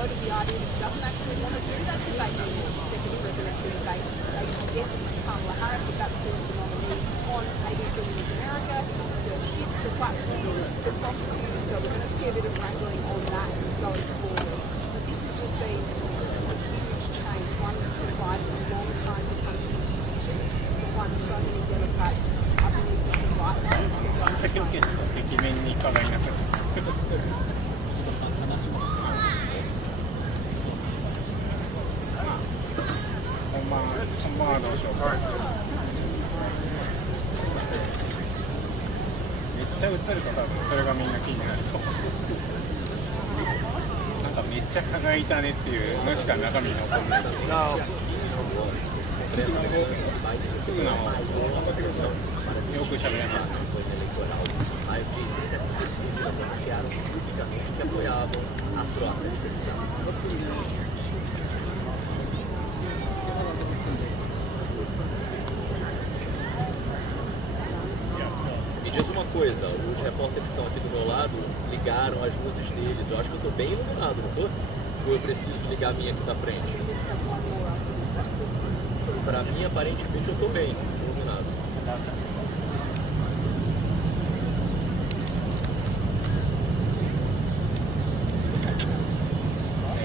floated the idea that he doesn't actually want to do that debate anymore, the second presidential debate against Kamala Harris, if that's who's the nominee on ABC News America. He wants to shift the platform to Fox News, so we're going to see a bit of wrangling on that going forward. But this has just been a huge change, one that provides a long time to come to this decision, but one so many Democrats, I believe, that the right way are going to try and 壁面に課題なく本番はどうしようか。めっちゃ映ると多分それがみんな気になるとなんかめっちゃ輝いたねっていうのしか中身残んないすぐなのよくしゃべれます Me diz uma coisa, os repórteres que estão aqui do meu lado ligaram as luzes deles. Eu acho que eu estou bem iluminado, não estou? Ou eu preciso ligar a minha aqui da frente? Para mim, aparentemente, eu estou bem iluminado.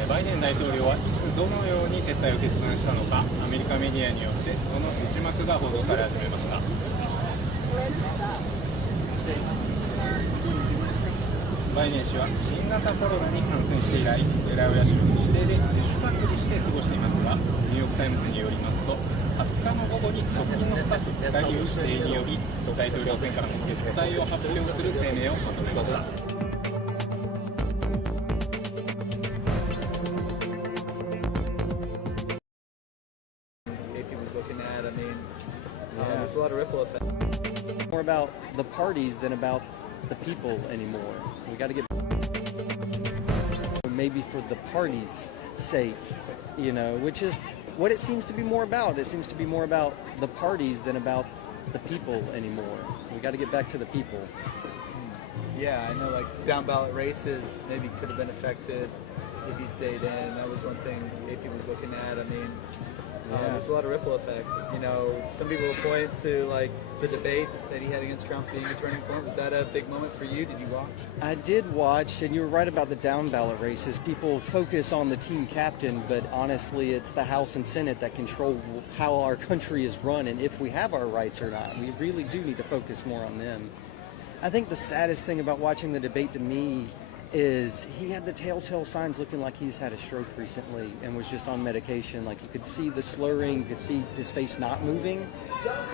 バイデン大統領はいつどのように撤退を決断したのか、アメリカメディアによってその内幕が報道され始めました。バイデン氏は新型コロナに感染して以来、デラウェア州の指定で自主隔離して過ごしていますが、ニューヨーク・タイムズによりますと、20日の午後に側近のスタッフ2人を指定により、大統領選からの撤退を発表する声明をまとめました。There's a lot of ripple effect. More about the parties than about the people anymore. We got to get maybe for the party's sake, you know, which is what it seems to be more about. It seems to be more about the parties than about the people anymore. We got to get back to the people. Yeah, I know, like down ballot races maybe could have been affected if he stayed in. That was one thing AP was looking at. I mean, there's a lot of ripple effects. You know, some people will point to like the debate that he had against Trump being a turning point. Was that a big moment for you? Did you watch? I did watch, and you were right about the down ballot races. People focus on the team captain, but honestly, it's the House and Senate that control how our country is run and if we have our rights or not. We really do need to focus more on them. I think the saddest thing about watching the debate to me is he had the telltale signs looking like he's had a stroke recently and was just on medication. Like you could see the slurring, you could see his face not moving.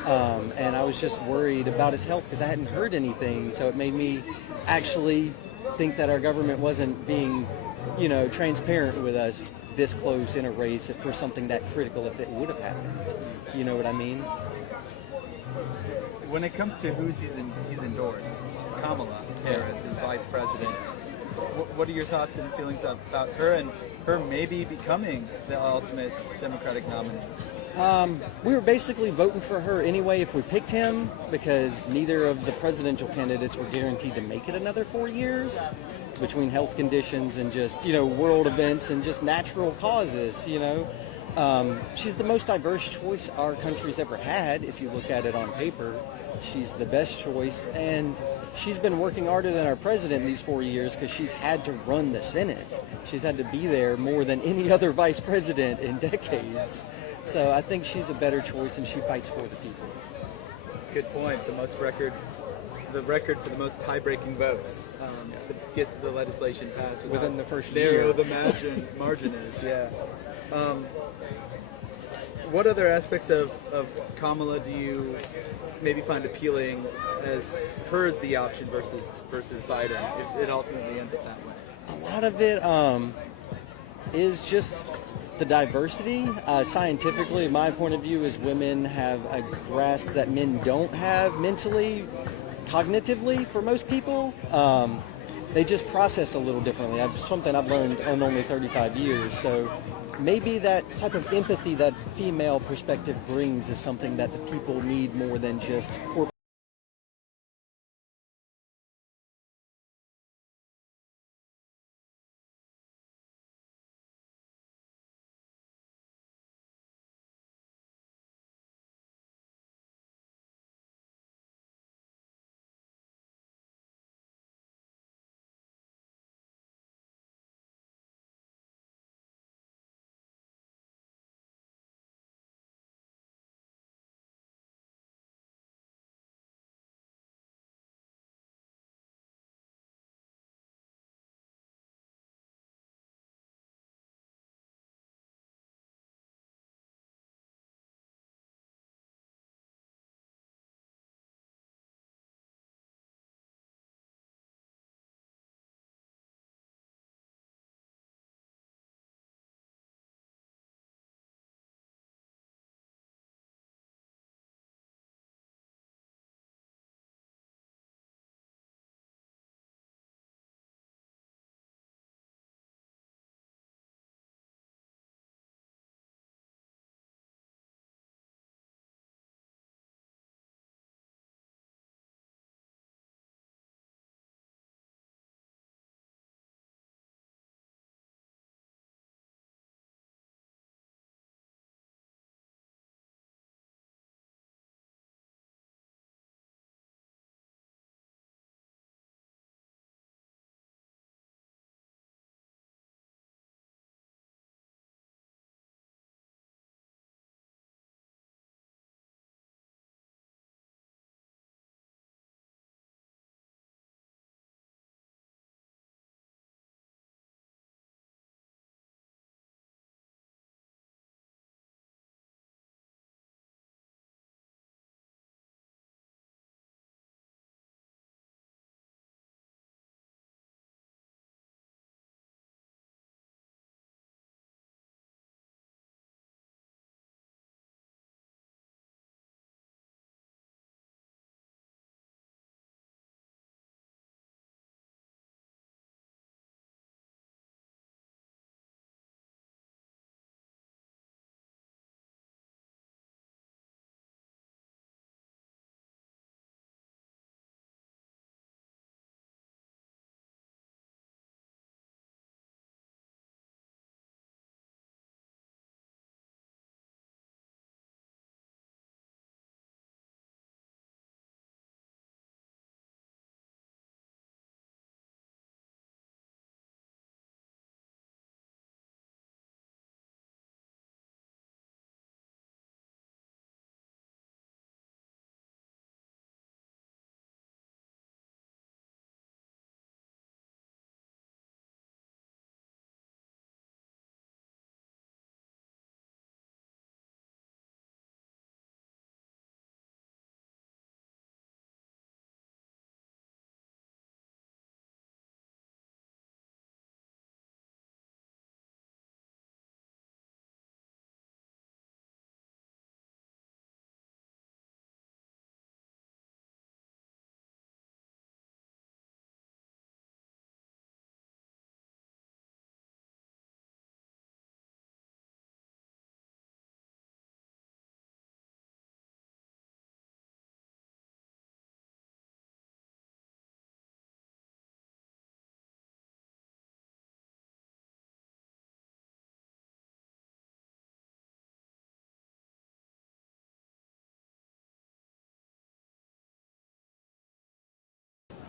And I was just worried about his health because I hadn't heard anything. So it made me actually think that our government wasn't being, you know, transparent with us this close in a race for something that critical if it would have happened. You know what I mean? When it comes to who's he's endorsed, Kamala Harris is vice president. What are your thoughts and feelings about her and her maybe becoming the ultimate Democratic nominee? We were basically voting for her anyway if we picked him because neither of the presidential candidates were guaranteed to make it another 4 years between health conditions and just, you know, world events and just natural causes, you know. She's the most diverse choice our country's ever had if you look at it on paper. She's the best choice, and she's been working harder than our president these 4 years because she's had to run the Senate. She's had to be there more than any other vice president in decades. So I think she's a better choice, and she fights for the people. Good point. The record for the most tie-breaking votes to get the legislation passed within the first year. Narrow the margin is, yeah. What other aspects of Kamala do you maybe find appealing as her as the option versus Biden if it ultimately ends up that way? A lot of it is just the diversity. Scientifically, my point of view is women have a grasp that men don't have mentally, cognitively for most people. They just process a little differently. Something I've learned in only 35 years. So maybe that type of empathy that female perspective brings is something that the people need more than just corporate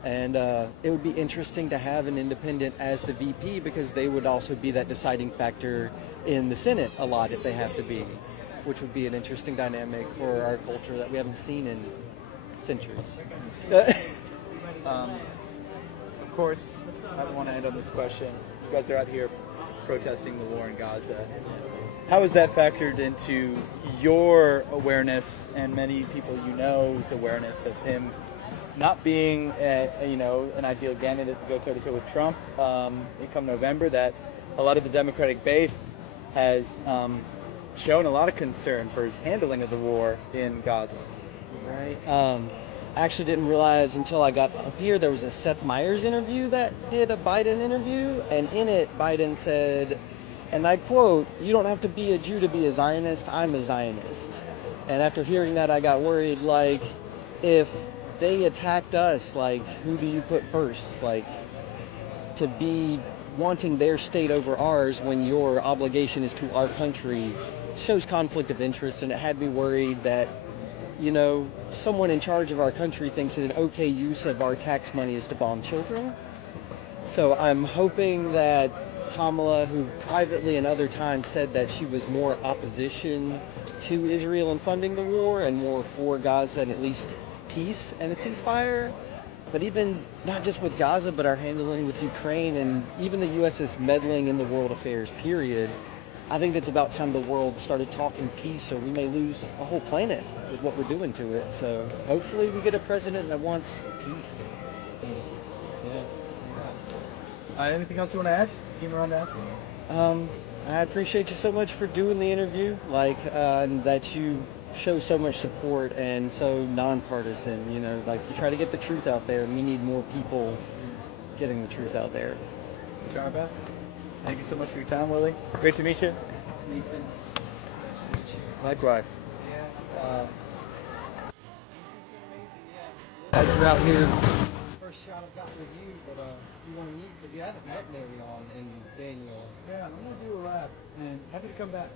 And it would be interesting to have an independent as the VP because they would also be that deciding factor in the Senate a lot if they have to be, which would be an interesting dynamic for our culture that we haven't seen in centuries. Of course, I don't want to end on this question. You guys are out here protesting the war in Gaza. How has that factored into your awareness and many people you know's awareness of him not being, an ideal candidate to go toe-to-toe with Trump come November? That a lot of the Democratic base has shown a lot of concern for his handling of the war in Gaza. Right. I actually didn't realize until I got up here there was a Seth Meyers interview that did a Biden interview, and in it Biden said, and I quote, "You don't have to be a Jew to be a Zionist. I'm a Zionist." And after hearing that, I got worried, like, if they attacked us, like, who do you put first? Like, to be wanting their state over ours when your obligation is to our country shows conflict of interest, and it had me worried that, someone in charge of our country thinks that an okay use of our tax money is to bomb children. So I'm hoping that Kamala, who privately and other times said that she was more opposition to Israel and funding the war and more for Gaza and at least peace and a ceasefire, but even not just with Gaza, but our handling with Ukraine and even the U.S.'s meddling in the world affairs, period, I think it's about time the world started talking peace, or we may lose a whole planet with what we're doing to it. So hopefully we get a president that wants peace. Yeah. Anything else you want to add? Came around to ask. I appreciate you so much for doing the interview, and that you show so much support and so nonpartisan. You try to get the truth out there, and we need more people getting the truth out there. We'll try our best. Thank you so much for your time, Willie. Great to meet you. Nathan, nice to meet you. Likewise. Yeah. As you're out here, first shot I've got with you, but you want to meet, but you haven't met Marion and Daniel. Yeah, I'm gonna do a lap, and happy to come back.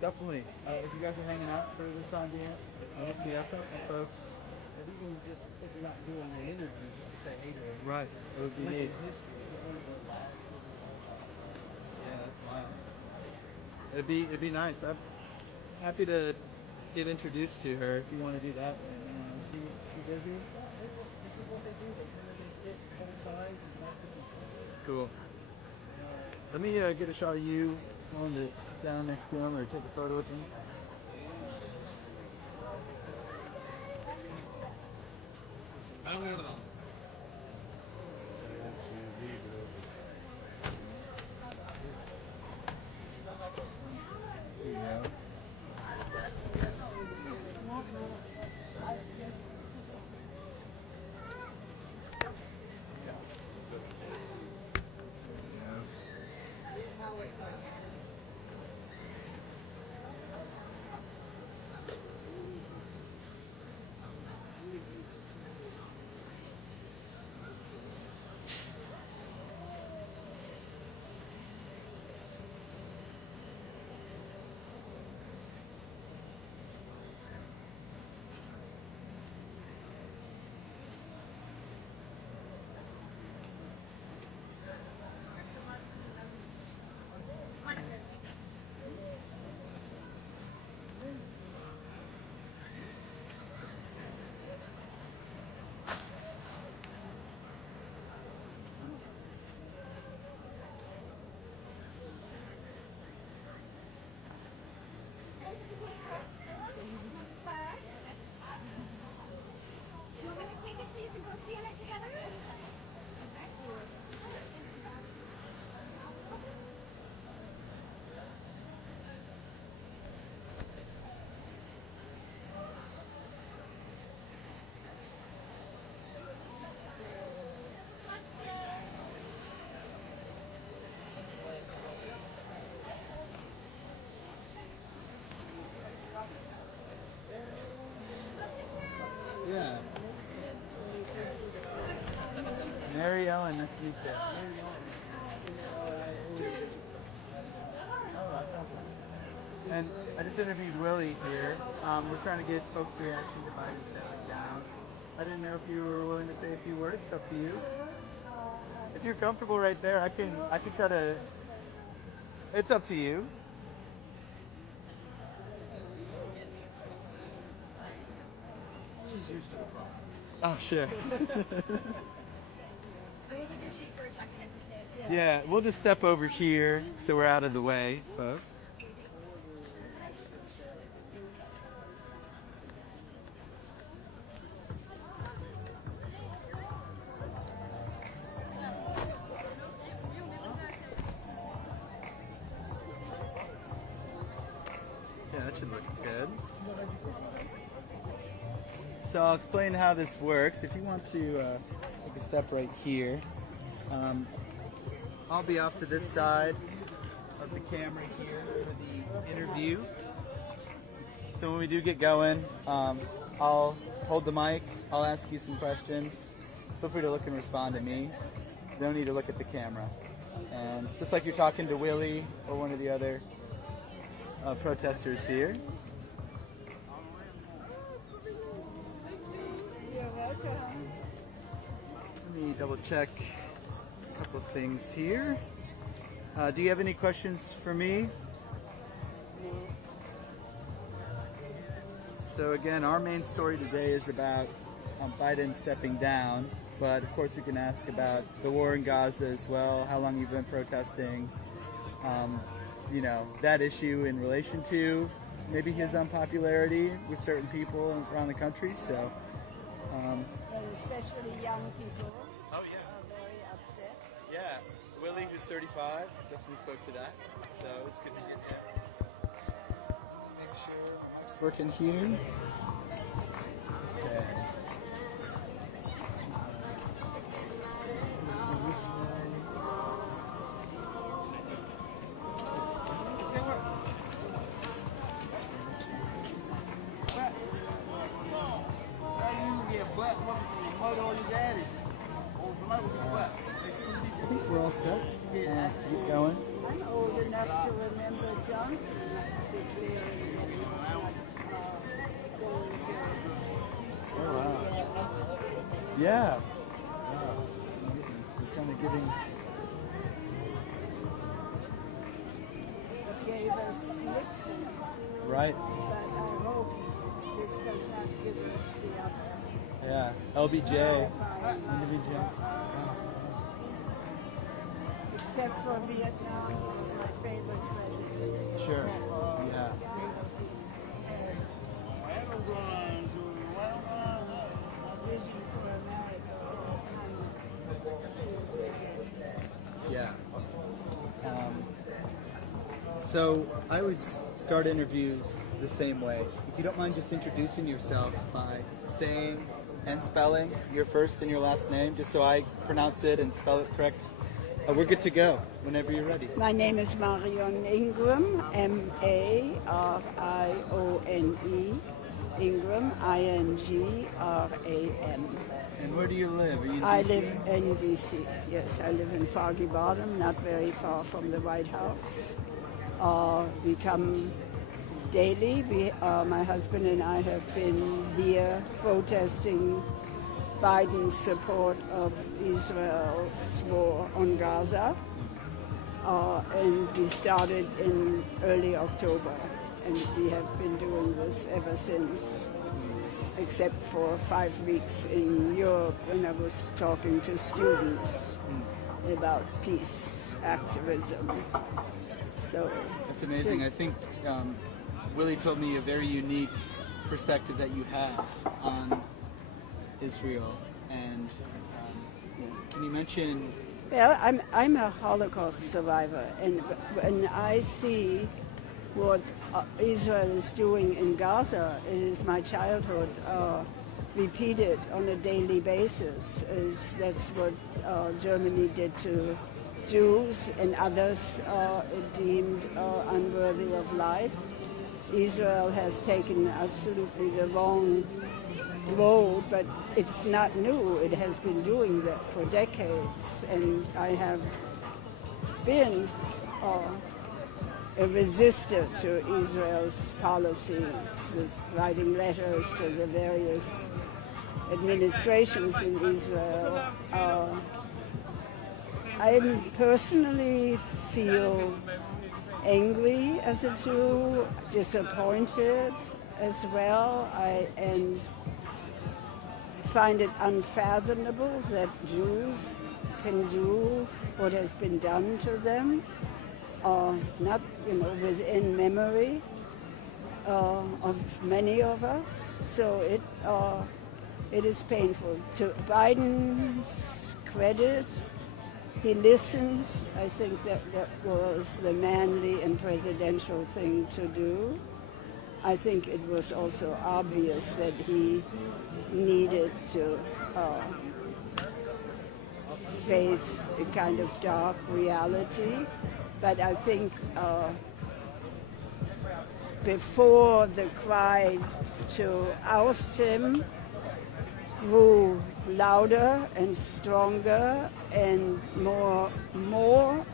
Definitely. If you guys are hanging out for the time being, we'll see. I saw some folks. But even just if you're not doing an interview, just to say hey to them. Right. It would be neat. Yeah, that's wild. It'd be nice. I'm happy to get introduced to her if you want to do that. She busy? This is what they do. They sit coincides and talk to people. Cool. Let me get a shot of you on the sit down next to him or take a photo with him. There you go. Yeah. Mary Ellen, nice to meet you. Oh, that's awesome. And I just interviewed Willie here. We're trying to get folks' reaction to Biden stepping down. I didn't know if you were willing to say a few words. It's up to you. If you're comfortable right there, I can try to. It's up to you. She's used to the process. Oh, sure. Yeah, we'll just step over here so we're out of the way, folks. Yeah, that should look good. So I'll explain how this works. If you want to take a step right here, I'll be off to this side of the camera here for the interview. So when we do get going, I'll hold the mic, I'll ask you some questions. Feel free to look and respond to me. You don't need to look at the camera. And just like you're talking to Willie or one of the other protesters here. You're welcome. Let me double check a couple things here. Do you have any questions for me? So again, our main story today is about Biden stepping down, but of course we can ask about the war in Gaza as well, how long you've been protesting, you know, that issue in relation to maybe his unpopularity with certain people around the country. So, And especially young people oh yeah. are very upset. Yeah, Willie, who's 35, definitely spoke to that. So it was good to hear him. Make sure the mic's working here. Okay. This way. I think we're all set to get going. I'm old enough to remember Johnson declaring that he was not going to. Oh, wow. Yeah. Wow. It's amazing. So kind of giving. Gave us Nixon, Right. but I hope this does not give us the upper. Yeah. LBJ. LBJ. Except for Vietnam, he was my favorite president. Sure. Yeah. Vision for America. Yeah. So I always start interviews the same way. If you don't mind just introducing yourself by saying and spelling your first and your last name, just so I pronounce it and spell it correct. We're good to go whenever you're ready. My name is Marion Ingram, M-A-R-I-O-N-E, Ingram, I-N-G-R-A-M. And where do you live? Are you in I DC? live in D.C., yes. I live in Foggy Bottom, not very far from the White House. We come daily. My husband and I have been here protesting Biden's support of Israel's war on Gaza. And we started in early October, and we have been doing this ever since, except for 5 weeks in Europe when I was talking to students about peace activism. So That's amazing. I think Willie told me a very unique perspective that you have on Israel. And can you mention? Well, I'm a Holocaust survivor, and when I see what Israel is doing in Gaza, it is my childhood repeated on a daily basis. That's what Germany did to Jews and others deemed unworthy of life. Israel has taken absolutely the wrong road, but it's not new. It has been doing that for decades, and I have been a resistor to Israel's policies with writing letters to the various administrations in Israel. I personally feel angry as a Jew, disappointed as well, and find it unfathomable that Jews can do what has been done to them, not within memory of many of us. So it is painful. To Biden's credit, he listened. I think that was the manly and presidential thing to do. I think it was also obvious that he needed to face a kind of dark reality. But I think before the cry to oust him grew louder and stronger and more,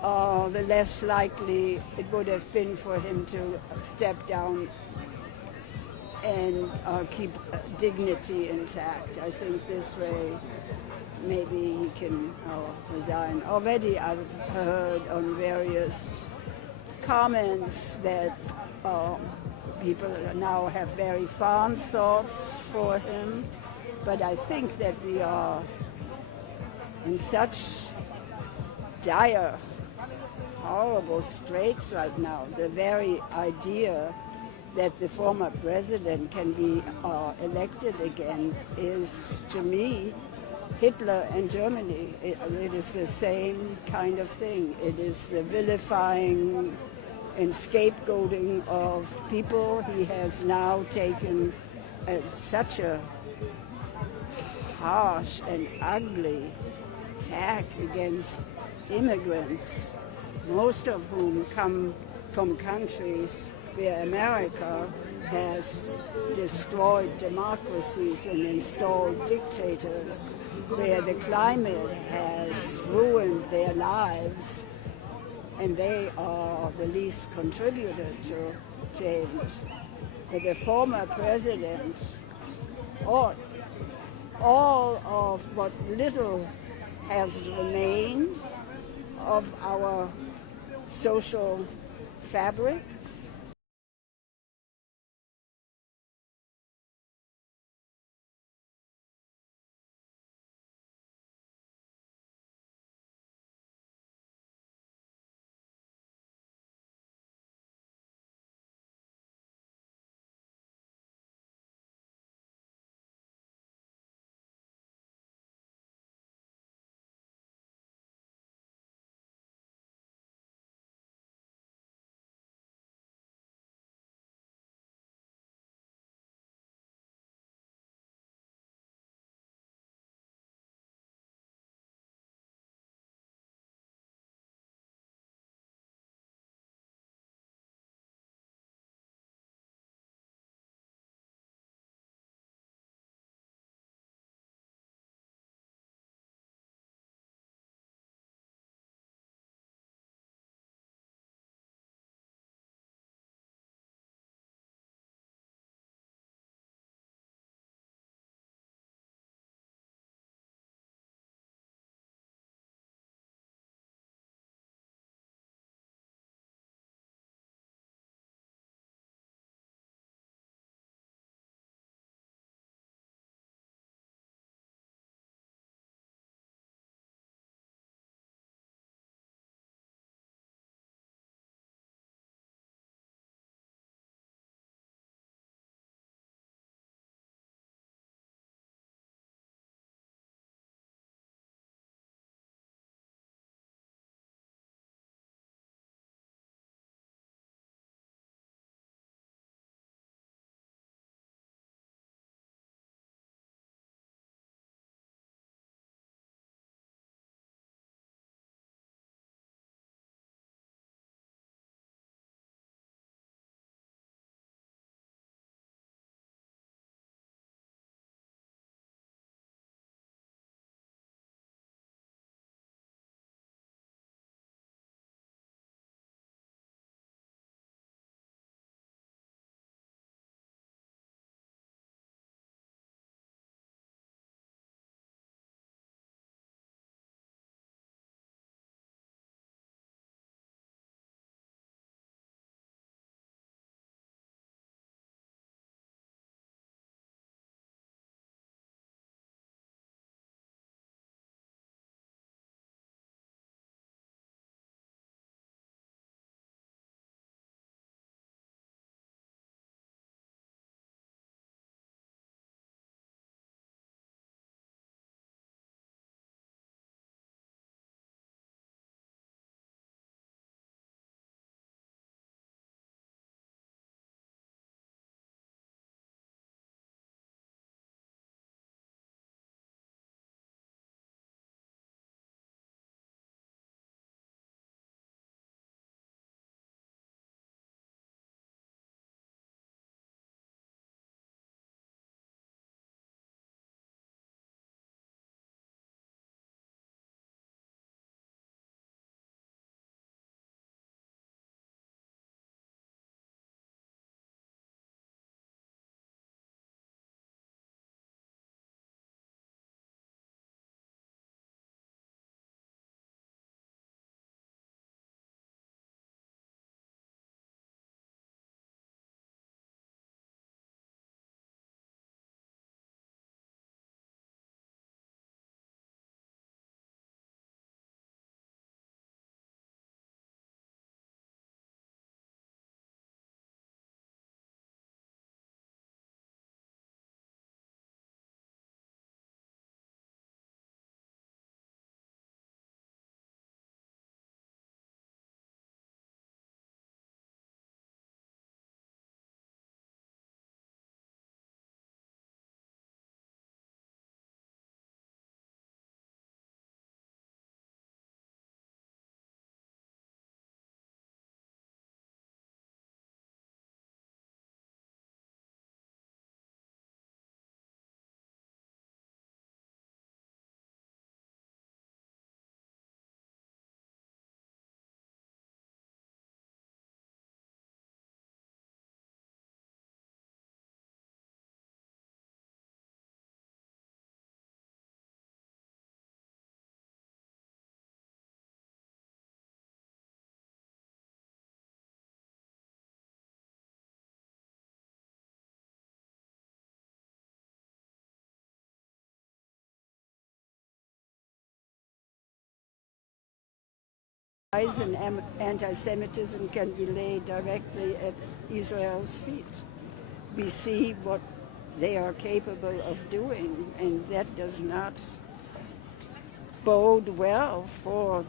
the less likely it would have been for him to step down and keep dignity intact. I think this way maybe he can resign. Already I've heard on various comments that people now have very fond thoughts for him, but I think that we are in such dire, horrible straits right now. The very idea that the former president can be elected again is, to me, Hitler and Germany. It is the same kind of thing. It is the vilifying and scapegoating of people. He has now taken such a harsh and ugly attack against immigrants, most of whom come from countries where America has destroyed democracies and installed dictators, where the climate has ruined their lives, and they are the least contributor to change. But the former president, all of what little has remained of our social fabric, rise in anti-Semitism can be laid directly at Israel's feet. We see what they are capable of doing, and that does not bode well for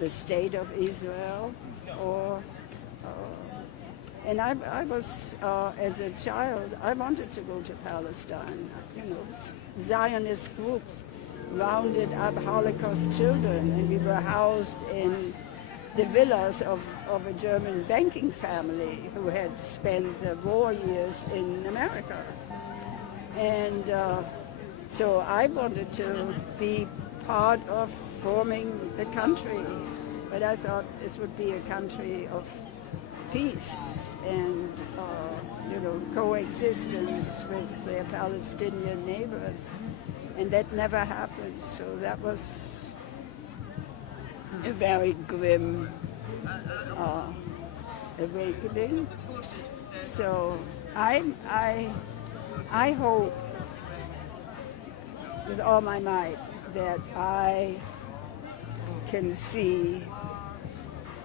the state of Israel. And I was, as a child, I wanted to go to Palestine. You know, Zionist groups rounded up Holocaust children, and we were housed in the villas of a German banking family who had spent the war years in America. And so I wanted to be part of forming the country, but I thought this would be a country of peace and coexistence with their Palestinian neighbors, and that never happened. So that was a very grim awakening. So I hope with all my might that I can see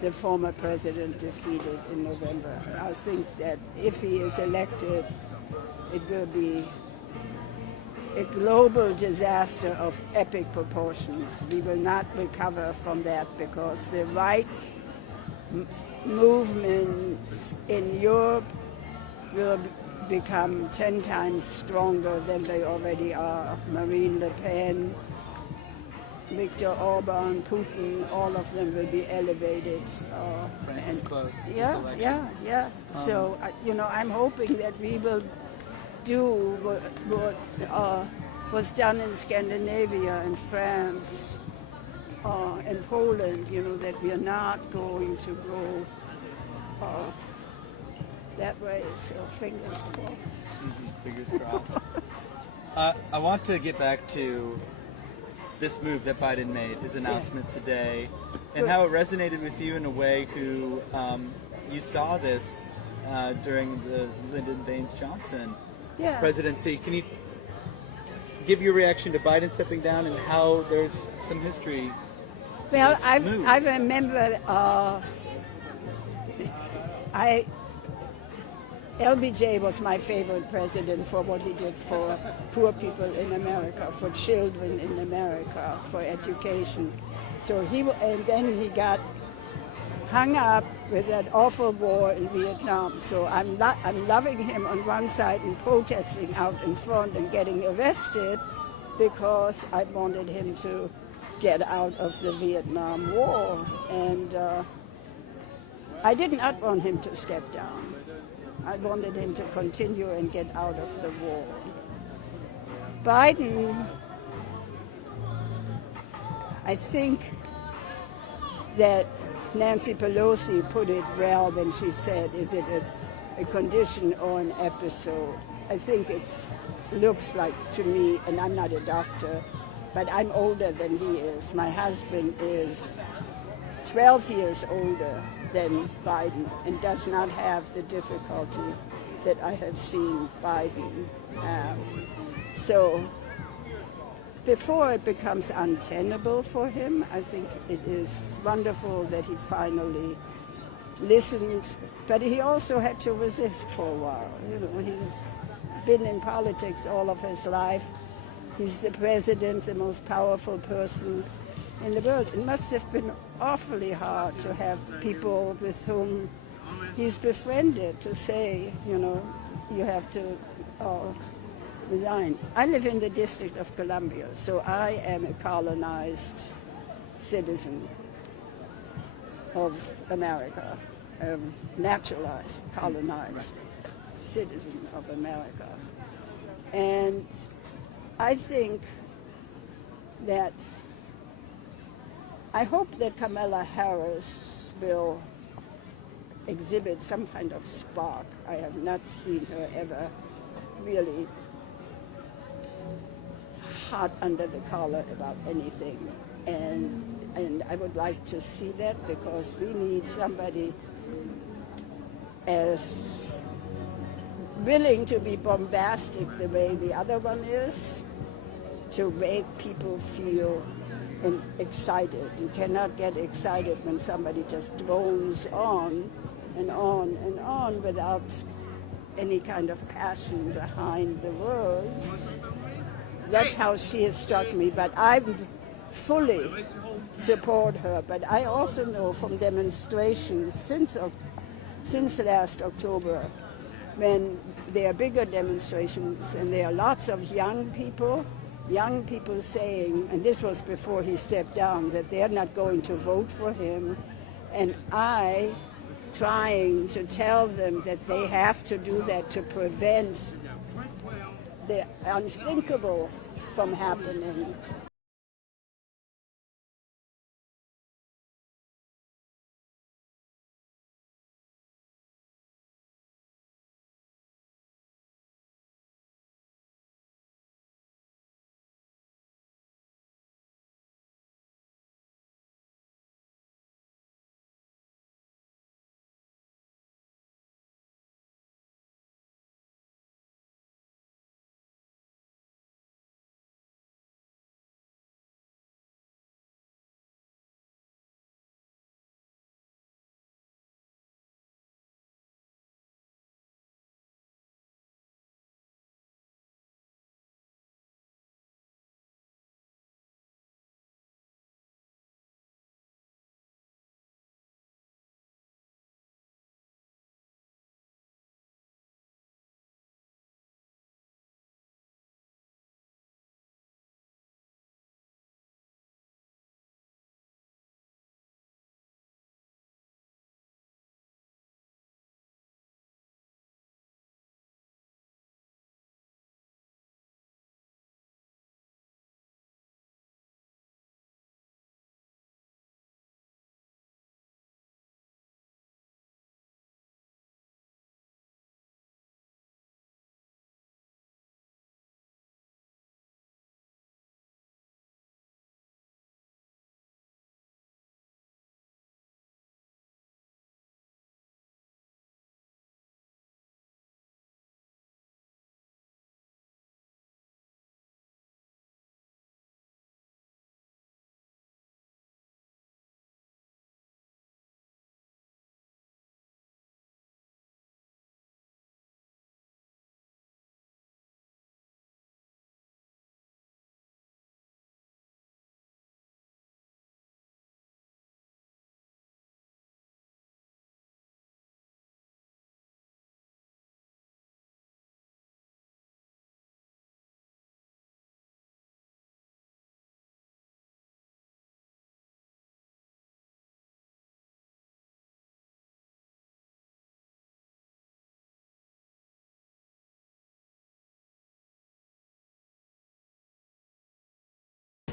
the former president defeated in November. I think that if he is elected, it will be a global disaster of epic proportions. We will not recover from that because the right movements in Europe will become 10 times stronger than they already are. Marine Le Pen, Viktor Orban, Putin, all of them will be elevated. France is close. Yeah. So, I'm hoping that we will do what was done in Scandinavia and France and Poland, that we are not going to go that way. So fingers crossed. Fingers crossed. I want to get back to this move that Biden made, his announcement today, and how it resonated with you in a way who you saw this during the Lyndon Baines Johnson presidency. Can you give your reaction to Biden stepping down and how there's some history? Well, I remember LBJ was my favorite president for what he did for poor people in America, for children in America, for education. So and then he got hung up with that awful war in Vietnam. So I'm loving him on one side and protesting out in front and getting arrested because I wanted him to get out of the Vietnam War. And I did not want him to step down. I wanted him to continue and get out of the war. Biden, I think that Nancy Pelosi put it well when she said, is it a condition or an episode? I think it looks like to me, and I'm not a doctor, but I'm older than he is. My husband is 12 years older than Biden and does not have the difficulty that I have seen Biden have. So before it becomes untenable for him, I think it is wonderful that he finally listened, but he also had to resist for a while. He's been in politics all of his life. He's the president, the most powerful person in the world. It must have been awfully hard to have people with whom he's befriended to say, you have to resign. I live in the District of Columbia, so I am a colonized citizen of America, naturalized, colonized citizen of America. And I think that I hope that Kamala Harris will exhibit some kind of spark. I have not seen her ever really hot under the collar about anything. And I would like to see that because we need somebody as willing to be bombastic the way the other one is, to make people feel and excited. You cannot get excited when somebody just drones on and on and on without any kind of passion behind the words. That's how she has struck me, but I fully support her. But I also know from demonstrations since last October, when there are bigger demonstrations and there are lots of young people saying, and this was before he stepped down, that they're not going to vote for him, and I trying to tell them that they have to do that to prevent the unthinkable from happening.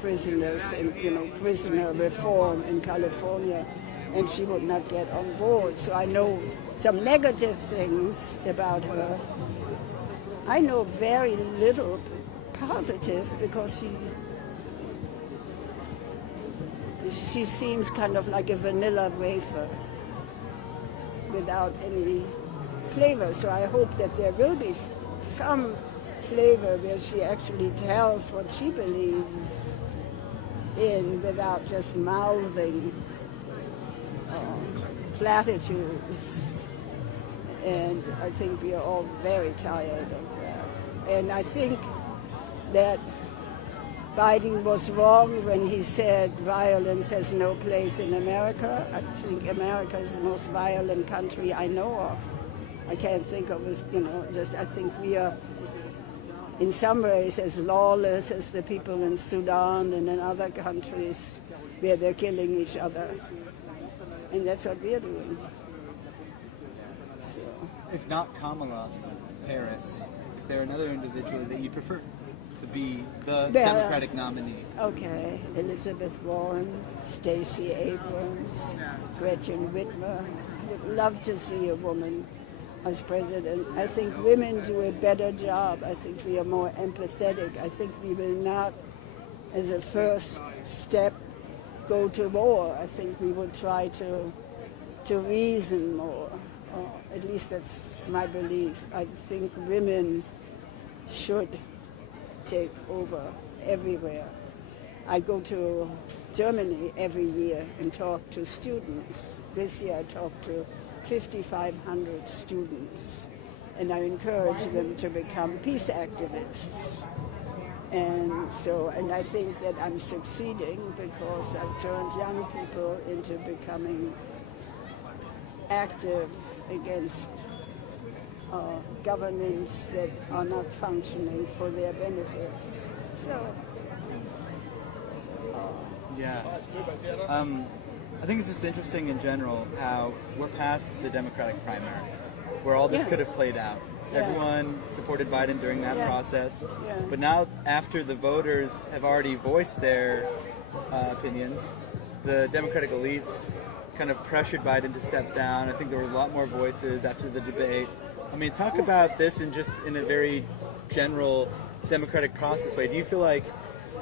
Prisoners and prisoner reform in California, and she would not get on board. So I know some negative things about her. I know very little positive because she seems kind of like a vanilla wafer without any flavor. So I hope that there will be some flavor where she actually tells what she believes in without just mouthing platitudes. And I think we are all very tired of that. And I think that Biden was wrong when he said violence has no place in America. I think America is the most violent country I know of. I can't think of as, I think we are in some ways as lawless as the people in Sudan and in other countries where they're killing each other. And that's what we're doing. So. If not Kamala Harris, is there another individual that you prefer to be the Democratic nominee? Okay, Elizabeth Warren, Stacey Abrams, Gretchen Whitmer. I would love to see a woman as president. I think women do a better job. I think we are more empathetic. I think we will not, as a first step, go to war. I think we will try to reason more. At least that's my belief. I think women should take over everywhere. I go to Germany every year and talk to students. This year I talked to 5,500 students, and I encourage them to become peace activists. And I think that I'm succeeding because I've turned young people into becoming active against governments that are not functioning for their benefits. So, Yeah. I think it's just interesting in general how we're past the Democratic primary, where all this Yeah. could have played out. Yeah. Everyone supported Biden during that Yeah. process. Yeah. But now, after the voters have already voiced their opinions, the Democratic elites kind of pressured Biden to step down. I think there were a lot more voices after the debate. I mean, talk about this in a very general democratic process way. Do you feel like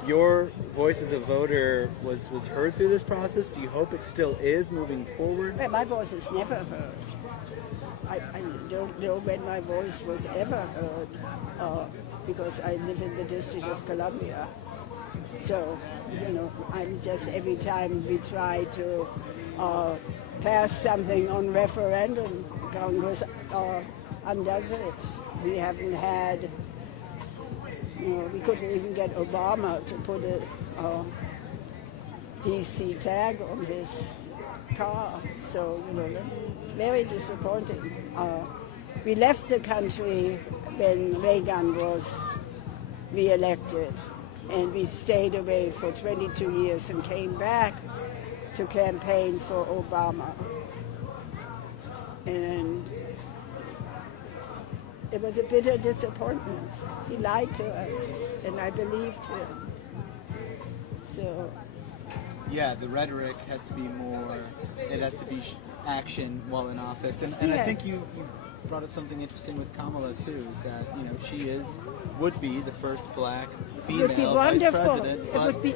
your voice as a voter was heard through this process? Do you hope it still is moving forward? well, my voice is never heard. I don't know when my voice was ever heard because I live in the District of Columbia. So, I'm just every time we try to pass something on referendum, Congress undoes it. We haven't had, we couldn't even get Obama to put a DC tag on his car. So, very disappointing. We left the country when Reagan was re-elected, and we stayed away for 22 years and came back to campaign for Obama. And it was a bitter disappointment. He lied to us, and I believed him. So, Yeah, the rhetoric has to be more, it has to be action while in office. And I Yeah. think you brought up something interesting with Kamala too, is that, she would be the first black female would be vice wonderful. president. It But would be.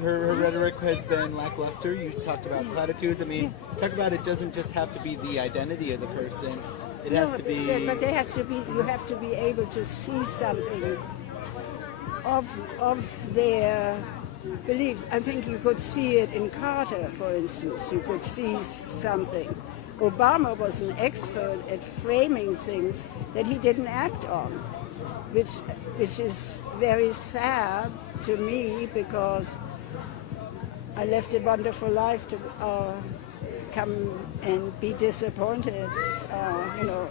her rhetoric has been lackluster. You talked about platitudes. I mean, talk about it doesn't just have to be the identity of the person. It has to be. But there has to be. You have to be able to see something of their beliefs. I think you could see it in Carter, for instance. You could see something. Obama was an expert at framing things that he didn't act on, which is very sad to me because I left a wonderful life to come and be disappointed,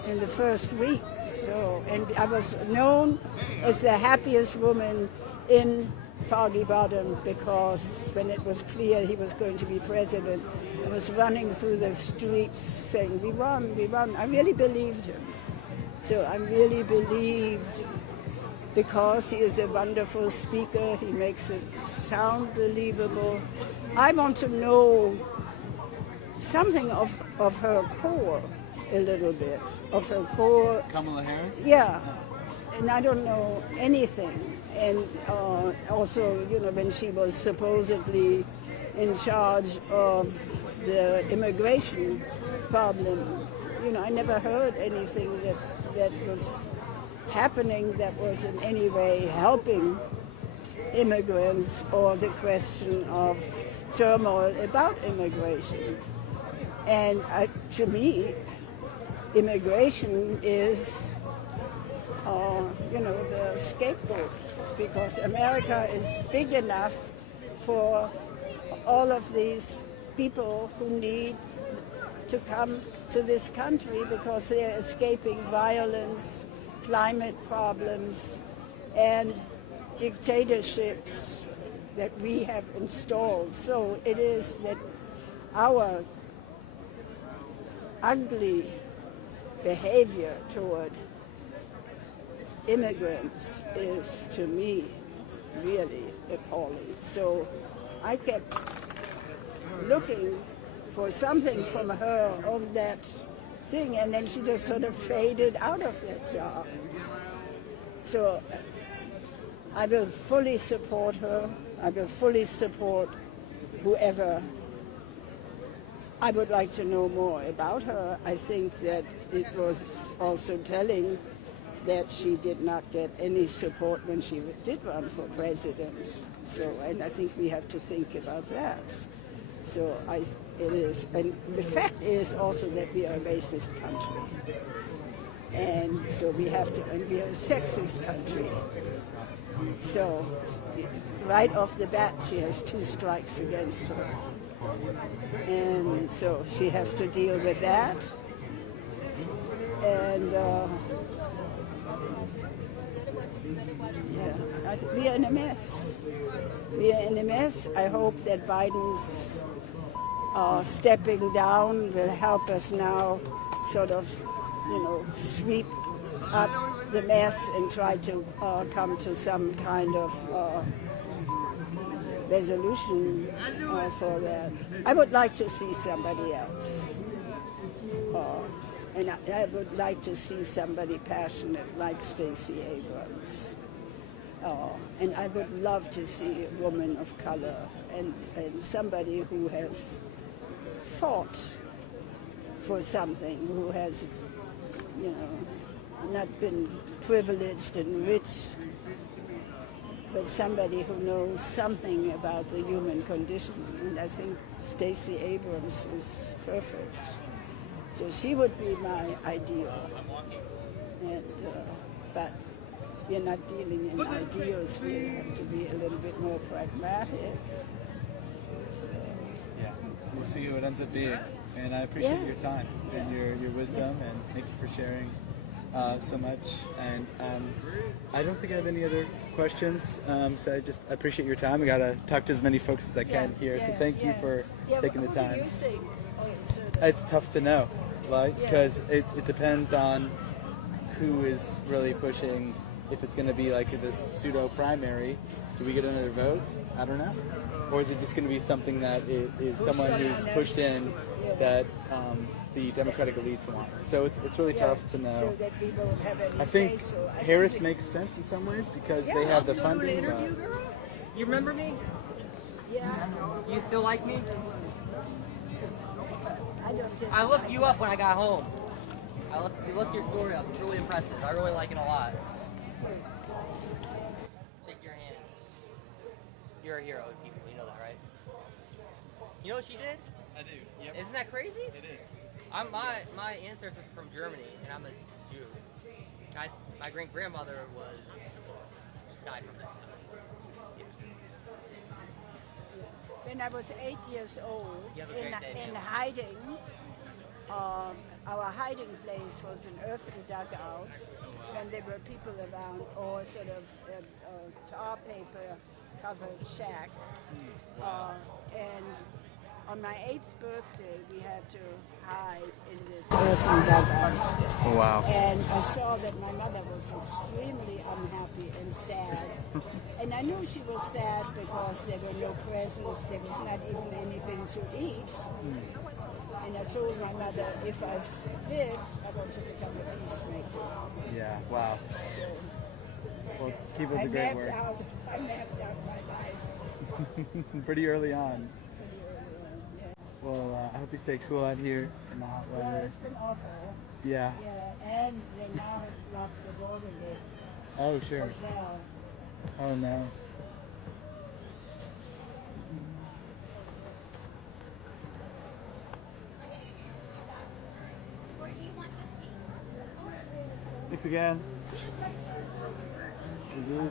in the first week. So, and I was known as the happiest woman in Foggy Bottom because when it was clear he was going to be president, I was running through the streets saying, "We won, we won." I really believed him. So I really believed because he is a wonderful speaker, he makes it sound believable. I want to know something of her core, a little bit, of her core. Kamala Harris? Yeah, and I don't know anything. And also, when she was supposedly in charge of the immigration problem, I never heard anything that was happening that was in any way helping immigrants or the question of turmoil about immigration. And to me, immigration is, the scapegoat because America is big enough for all of these people who need to come to this country because they're escaping violence, climate problems, and dictatorships that we have installed. So it is that our ugly behavior toward immigrants is, to me, really appalling. So I kept looking for something from her on that thing, and then she just sort of faded out of that job. So I will fully support her. I will fully support whoever. I would like to know more about her. I think that it was also telling that she did not get any support when she did run for president. So, and I think we have to think about that. So it is, and the fact is also that we are a racist country. And so we have to, and we are a sexist country. So right off the bat, she has 2 strikes against her. And so she has to deal with that. And I think we are in a mess. We are in a mess. I hope that Biden's stepping down will help us now sort of, sweep up the mess and try to come to some kind of resolution for that. I would like to see somebody else. And I would like to see somebody passionate like Stacey Abrams. And I would love to see a woman of color and somebody who has fought for something, who has, not been privileged and rich, but somebody who knows something about the human condition. And I think Stacey Abrams is perfect. So she would be my ideal. And, but we're not dealing in ideals. We have to be a little bit more pragmatic. So, Yeah, we'll see what ends up being. And I appreciate your time and your wisdom, and thank you for sharing so much. And I don't think I have any other questions, so I appreciate your time. I got to talk to as many folks as I can here, so thank you for taking the time. Who do you think? It's tough to know, because it depends on who is really pushing. If it's going to be like this pseudo primary, do we get another vote? I don't know. Or is it just going to be something that is someone who's pushed in that the Democratic elites want? So it's really tough to know. So that we won't have any I think say-so. Harris makes sense in some ways because they have the funding. You remember me? Yeah. You still like me? I don't just. I looked you up when I got home. You looked your story up. It's really impressive. I really like it a lot. Shake your hand. You're a hero to people. You know that, right? You know what she did? I do. Yep. Isn't that crazy? It is. My ancestors from Germany, and I'm a Jew. My great grandmother died from that. When I was 8 years old, You have a great day, in man. hiding, our hiding place was an earthen dugout, and there were people around, or sort of tar paper covered shack. And on my 8th birthday, we had to hide in this earthen dugout. Oh, wow. And I saw that my mother was extremely unhappy and sad. And I knew she was sad because there were no presents, there was not even anything to eat. And I told my mother, if I lived, I want to become a peacemaker. Yeah. Wow. So Well, keep up the great work. I mapped out my life Pretty early on. pretty early on. Yeah. Well, I hope you stay cool out here in the hot Well, weather. it's been awful. Yeah. Yeah, and they now have locked the door to the Oh, sure. hotel. Oh, no. Thanks again. Mhm.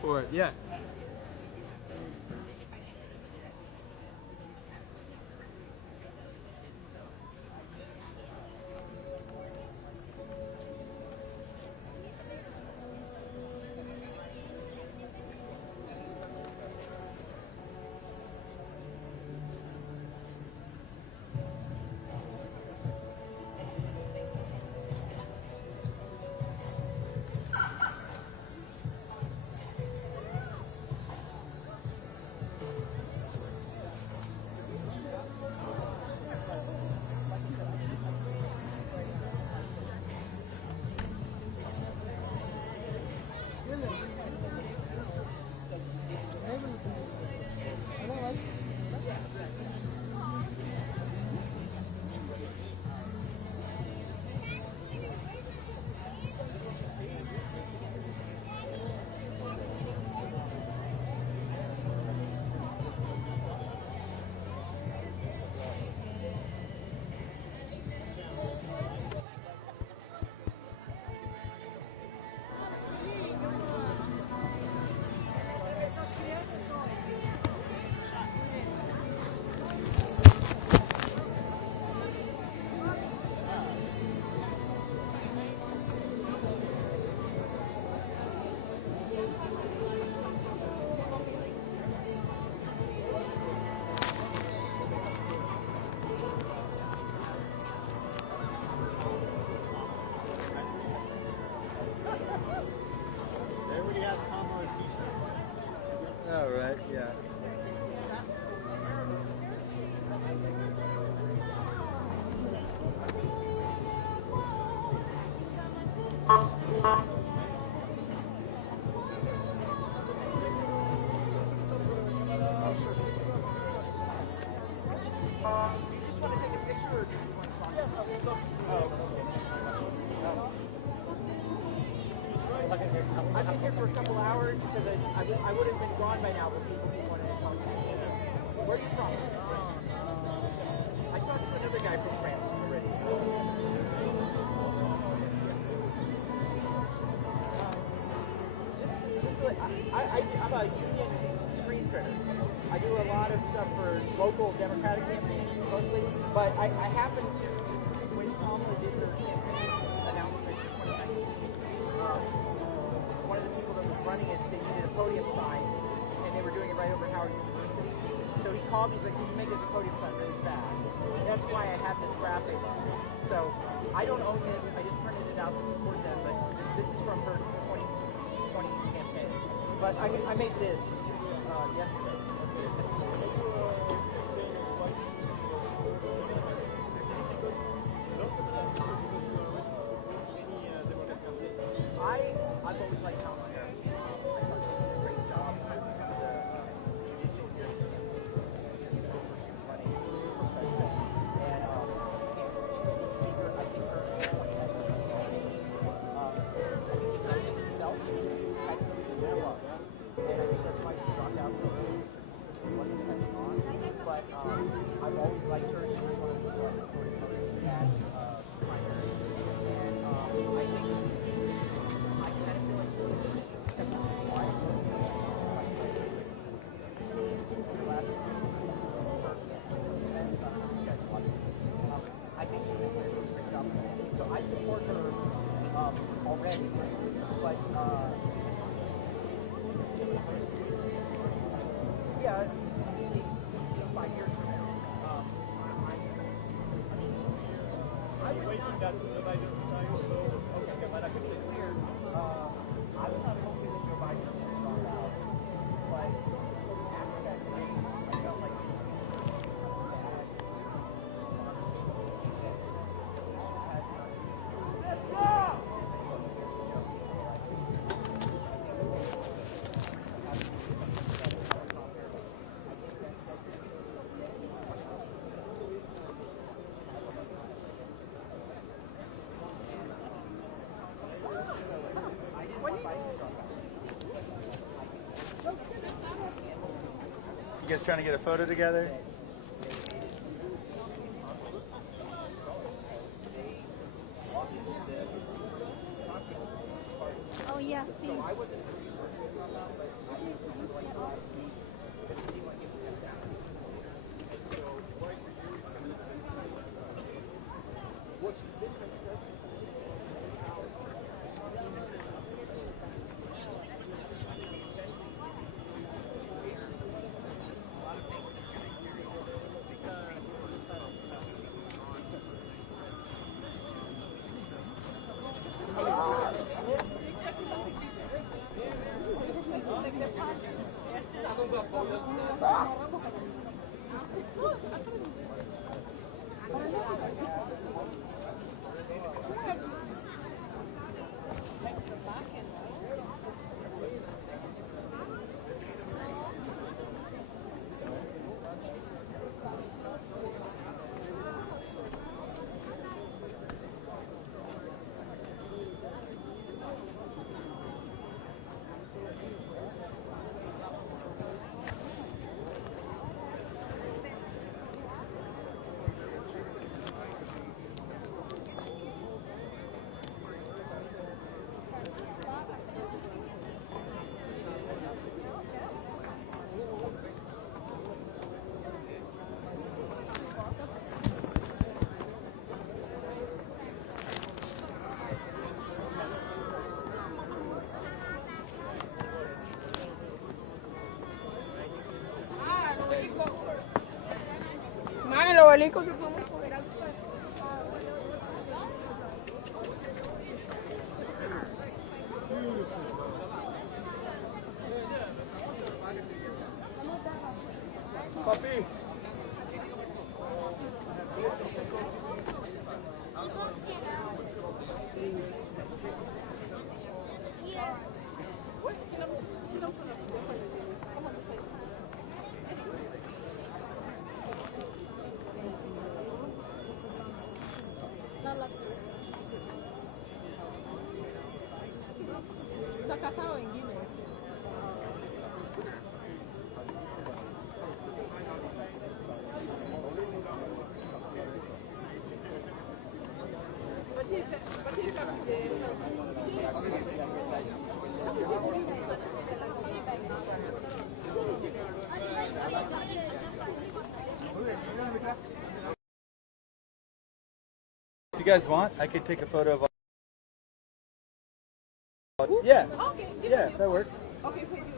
For it, yeah. All right, yeah. I've been here for a couple hours because I would have been gone by now, but people wanted to talk to me. Where are you from? I talked to another guy from France already. I'm a union screen printer. I do a lot of stuff for local Democratic campaigns mostly, but I happen to, when Kamala did her campaign announcement for 2019, one of the people that was running it, they needed a podium sign, and they were doing it right over Howard University. So he called me, he's like, can you make this a podium sign really fast? And that's why I have this graphic. So I don't own this, I just printed it out to support them, but this is from her 2020 campaign. But I made this yesterday. I've always liked Kamala Harris. I thought she did a great job. I was the judicial here before she was running for president. And speaker, I think her appointment, I think the president himself had some dialogue. And I think that's why You guys trying to get a photo together? Oh yeah, please. Papi. Chakatao wengine. If you guys want, I could take a photo of all. Yeah. Okay. Yeah, that works. Okay, thank you.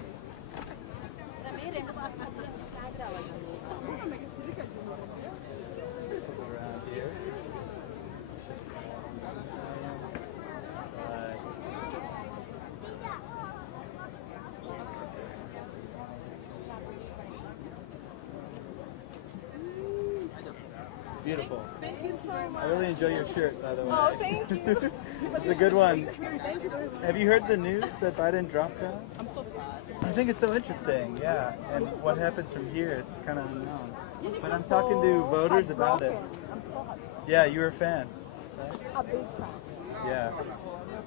Around here. Beautiful. Thank you so much. I really enjoy your shirt, by the way. Oh, thank you. It's a good one. Thank you very much. Have you heard the news that Biden dropped out? I'm so sad. I think it's so interesting, yeah. And what happens from here, it's kind of unknown. But I'm talking to voters about it. I'm so happy. Yeah, you were a fan. A big fan. Yeah.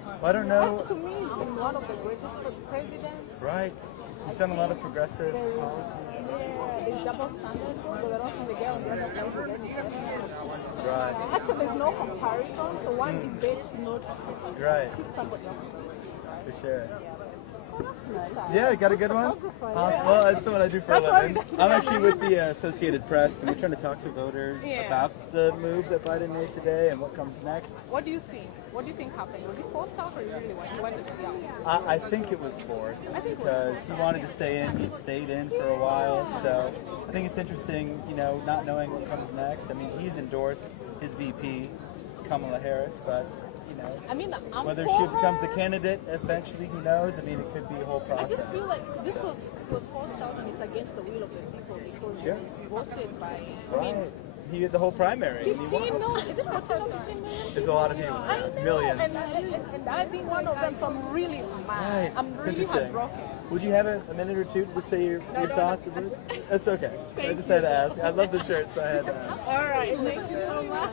Well, I don't know. To me, he's been one of the greatest presidents. Right. He's done a lot of progressive policies. Yeah, there's double standards, but I don't think the guy on the other side is any better. Right. Actually, there's no comparison, so one debate should not Right. hit somebody off. For sure. That's nice. Yeah, got a good one? Awesome. Well, that's what I do for a That's what living. we do. I'm actually with the Associated Press, and we're trying to talk to voters Yeah. about the move that Biden made today and what comes next. What do you think? What do you think happened? Was it forced out or you really wanted to be out? I think it was forced I think it was because forced. he wanted to stay in. He stayed in for a while, so I think it's interesting, not knowing what comes next. I mean, he's endorsed his VP, Kamala Harris, but I mean, I'm whether for she becomes her. the candidate eventually, who knows? I mean, it could be a whole I process. just feel like this was forced out and it's against the will of the people because Sure. it was voted by, I Right. mean, He had the whole primary. and he 15 won. million. Is it 14 or 15 million? There's a lot of people. I know, Millions. and I being one of them, so I'm really mad. Right. I'm It's really interesting. heartbroken. Would you have a minute or two to just say your No. thoughts? Of this? That's okay. I Thank just you. had to ask. I love the shirt, so I had to ask. All right, thank you so much.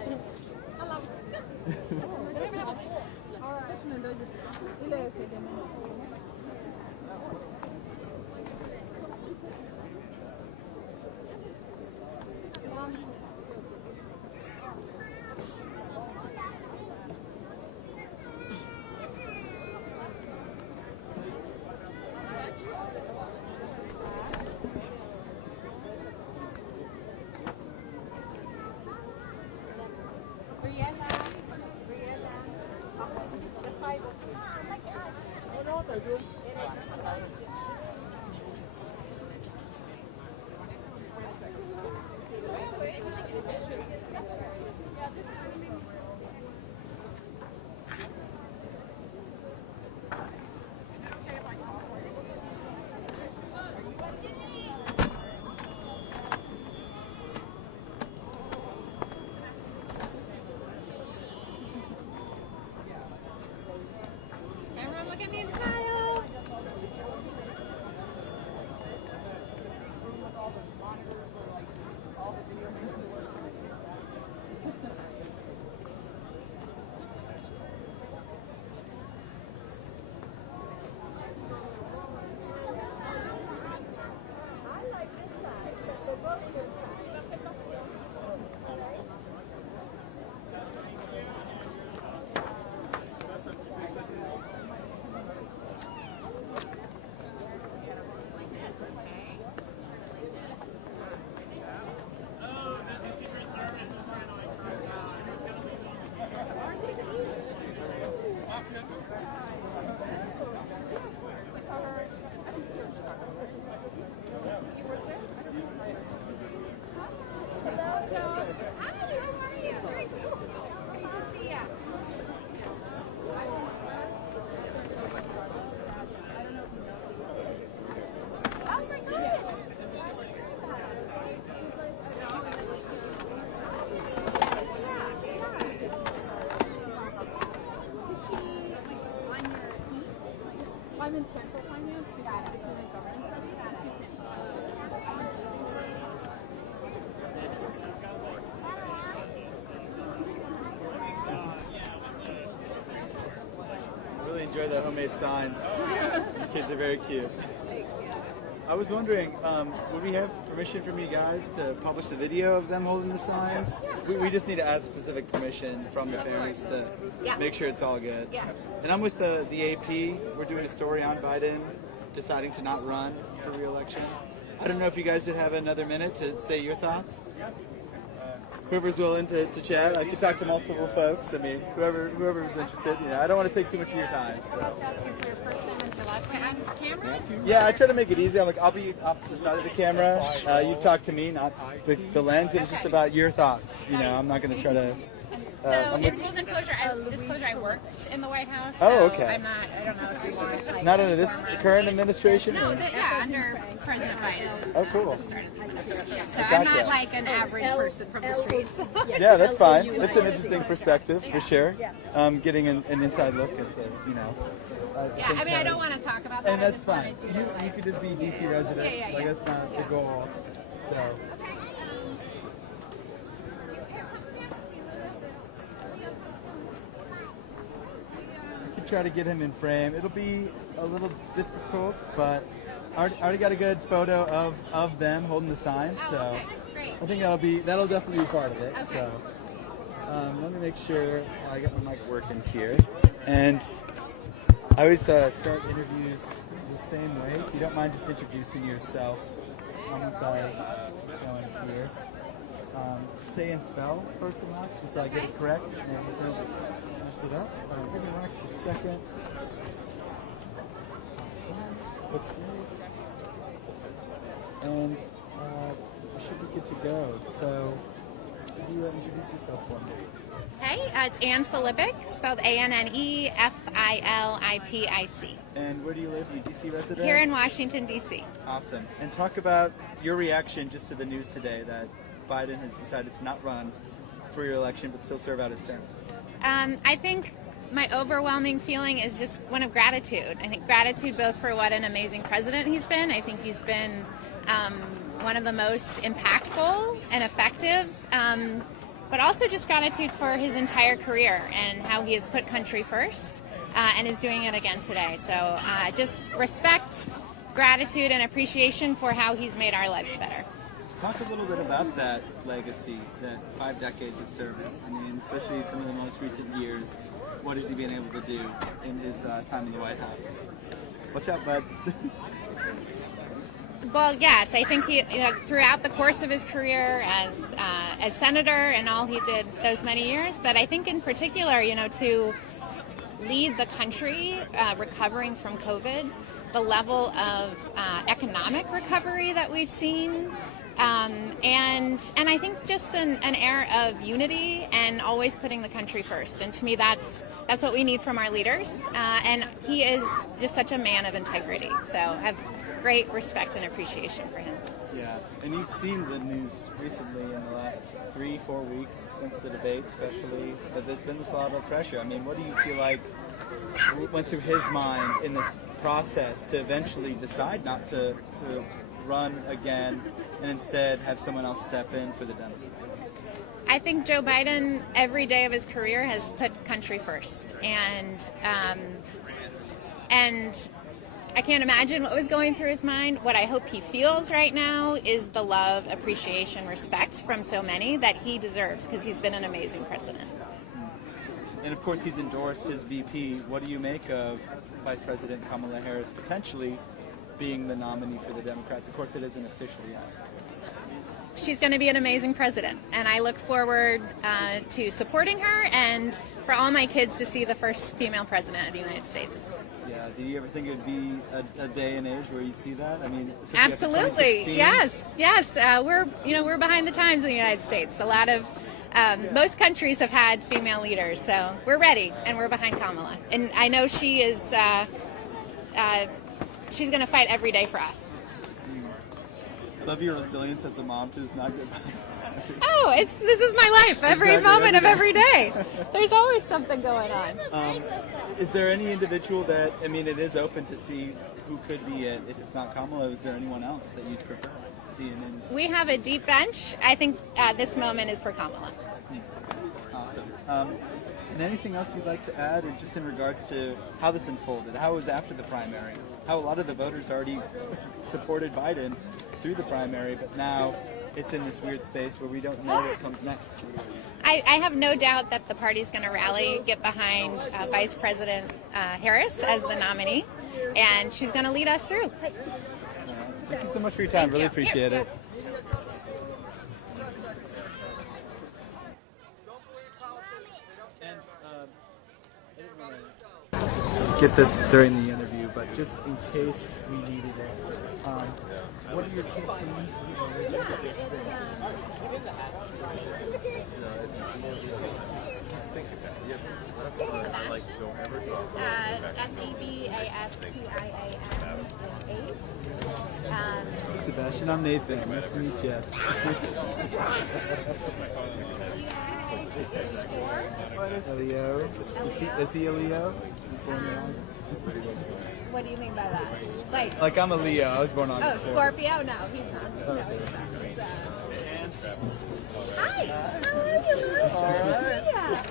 enjoy the homemade signs. The kids are very cute. I was wondering, would we have permission from you guys to publish the video of them holding the signs? We just need to ask specific permission from the parents to make sure it's all good. Yeah. And I'm with the AP. We're doing a story on Biden deciding to not run for re-election. I don't know if you guys would have another minute to say your thoughts. Whoever's willing to chat. I could talk to multiple folks. I mean, whoever's interested. You know, I don't want to take too much of your time. So. Yeah, I try to make it easy. I'm like, I'll be off the side of the camera. You talk to me, not the lens. It's just about your thoughts. You know, I'm not going to try to. So, in full disclosure, I worked in the White House. So Oh, okay. I'm not. I don't know if you want. Like, Not under this current administration. No, or? under President Biden. Oh, cool. So I'm Gotcha. not like an average person from the streets. Yeah, that's fine. It's an interesting perspective for sure. Getting an inside look at the, you know. Yeah, I mean, I don't want to talk about that. And I that's just fine. wanted to- You could just be DC resident. Yeah. Like that's not the goal. So. I could try to get him in frame. It'll be a little difficult, but I already got a good photo of them holding the signs. So okay, great. I think that'll definitely be part of it. Okay. So let me make sure I got my mic working here. And I always start interviews the same way. If you don't mind just introducing yourself once I go in here. Say and spell first and last, just so I get it correct and don't mess it up. Give me one extra second. Awesome. Looks great. And I should be good to go. So, could you introduce yourself for me? Hey, it's Ann Filippic, spelled ANNEFILIPIC. And where do you live? Are you DC resident? Here in Washington, D.C. Awesome. And talk about your reaction just to the news today that Biden has decided to not run for your election but still serve out his term. I think my overwhelming feeling is just one of gratitude. I think gratitude both for what an amazing president he's been. I think he's been one of the most impactful and effective, but also just gratitude for his entire career and how he has put country first and is doing it again today. So just respect, gratitude, and appreciation for how he's made our lives better. Talk a little bit about that legacy, that 5 decades of service. I mean, especially some of the most recent years. What has he been able to do in his time in the White House? Watch out, bud. Well, yes, I think he, throughout the course of his career as senator and all he did those many years, but I think in particular, to lead the country recovering from COVID, the level of economic recovery that we've seen. And I think just an air of unity and always putting the country first. And to me, that's what we need from our leaders. And he is just such a man of integrity. So I have great respect and appreciation for him. Yeah, and you've seen the news recently in the last 3-4 weeks since the debate, especially, that there's been this lot of pressure. I mean, what do you feel like went through his mind in this process to eventually decide not to run again and instead have someone else step in for the Democrats? I think Joe Biden, every day of his career, has put country first. And I can't imagine what was going through his mind. What I hope he feels right now is the love, appreciation, respect from so many that he deserves, because he's been an amazing president. And of course, he's endorsed his VP. What do you make of Vice President Kamala Harris potentially being the nominee for the Democrats? Of course, it isn't official yet. She's going to be an amazing president, and I look forward to supporting her and for all my kids to see the first female president of the United States. Yeah. Did you ever think it would be a day and age where you'd see that? I mean, absolutely. Yes. We're behind the times in the United States. A lot of most countries have had female leaders, so we're ready, and we're behind Kamala. And I know she is. She's going to fight every day for us. Love your resilience as a mom to just not get back. Oh, this is my life. Every moment of every day. There's always something going on. Is there any individual that, I mean, it is open to see who could be it. If it's not Kamala, is there anyone else that you'd prefer seeing in? We have a deep bench. I think this moment is for Kamala. Awesome. And anything else you'd like to add, or just in regards to how this unfolded, how it was after the primary, how a lot of the voters already supported Biden through the primary, but now it's in this weird space where we don't know what comes next. I have no doubt that the party's going to rally, get behind Vice President Harris as the nominee, and she's going to lead us through. Thank you so much for your time. Thank really you. appreciate it. Get this during the interview, but just in case we needed it, what are your kids' names? Sebastian. Sebastian, I'm Nathan. Nice to meet you. Leo. Is he a Leo? What do you mean by that? Like I'm a Leo. I was born on Oh, Scorpio? No, he's not. No, he's not. Hi. How are you? Alright. Yeah.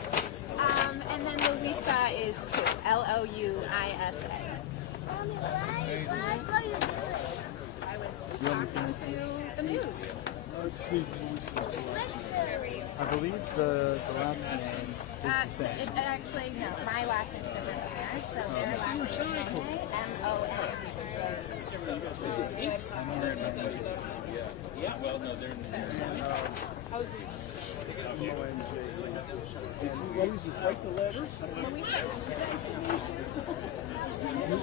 And then Louisa is 2. Louisa. You want me to To the news. I believe the last name is the same. It actually, no, my last name's different than theirs, so their last name is M-O-N. Yeah, well, no, they're in Just like the letters?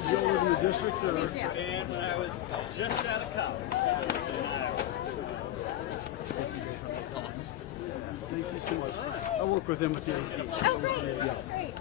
You over to the district or? And when I was just out of college. Thank you so much. I work with him with the AP. Oh, great. Yeah. Great.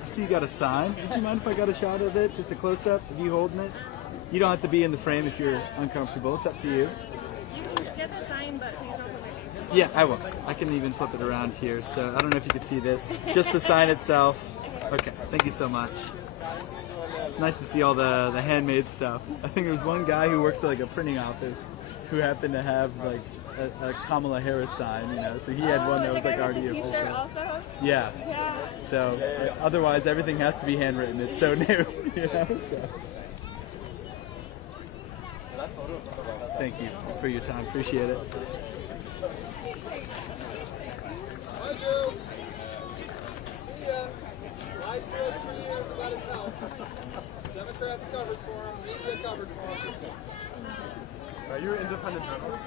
I see you got a sign. Would you mind if I got a shot of it? Just a close-up of you holding it? You don't have to be in the frame if you're uncomfortable. It's up to you. You can get the sign, but please don't put my face. Yeah, I will. I can even flip it around here. So I don't know if you can see this. Just the sign itself. Okay, thank you so much. It's nice to see all the handmade stuff. I think there was one guy who works at like a printing office who happened to have like a Kamala Harris sign, you know, so he had one that was like already a T-shirt also? Yeah. Yeah. So otherwise everything has to be handwritten. It's so new, you know. So. Thank you for your time. Appreciate it. Democrats covered for him, media covered for him. You're an independent journalist?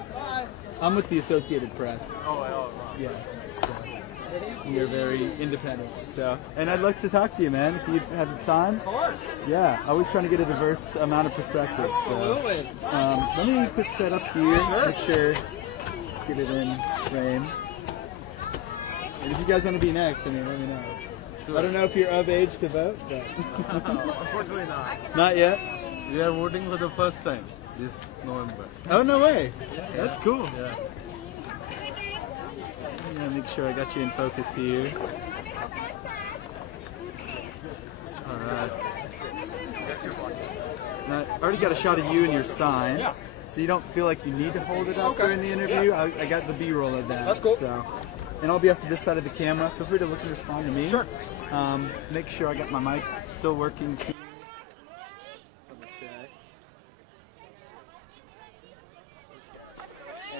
I'm with the Associated Press. Oh, Yeah. So we are very independent. So, and I'd like to talk to you, man, if you have the time. Of course. Yeah, always trying to get a diverse amount of perspectives. Absolutely. So, let me quick set up here. Make sure get it in frame. And if you guys want to be next, I mean, let me know. I don't know if you're of age to vote, but Unfortunately not. not yet. We are voting for the first time this November. Oh, no way. That's cool. Yeah. Yeah, make sure I got you in focus here. All right. Now, I already got a shot of you and your sign. Yeah. So you don't feel like you need to hold it up during the interview. Yeah. I got the B-roll of that. That's cool. So, and I'll be off to this side of the camera. Feel free to look and respond to me. Sure. Make sure I got my mic still working. Double check.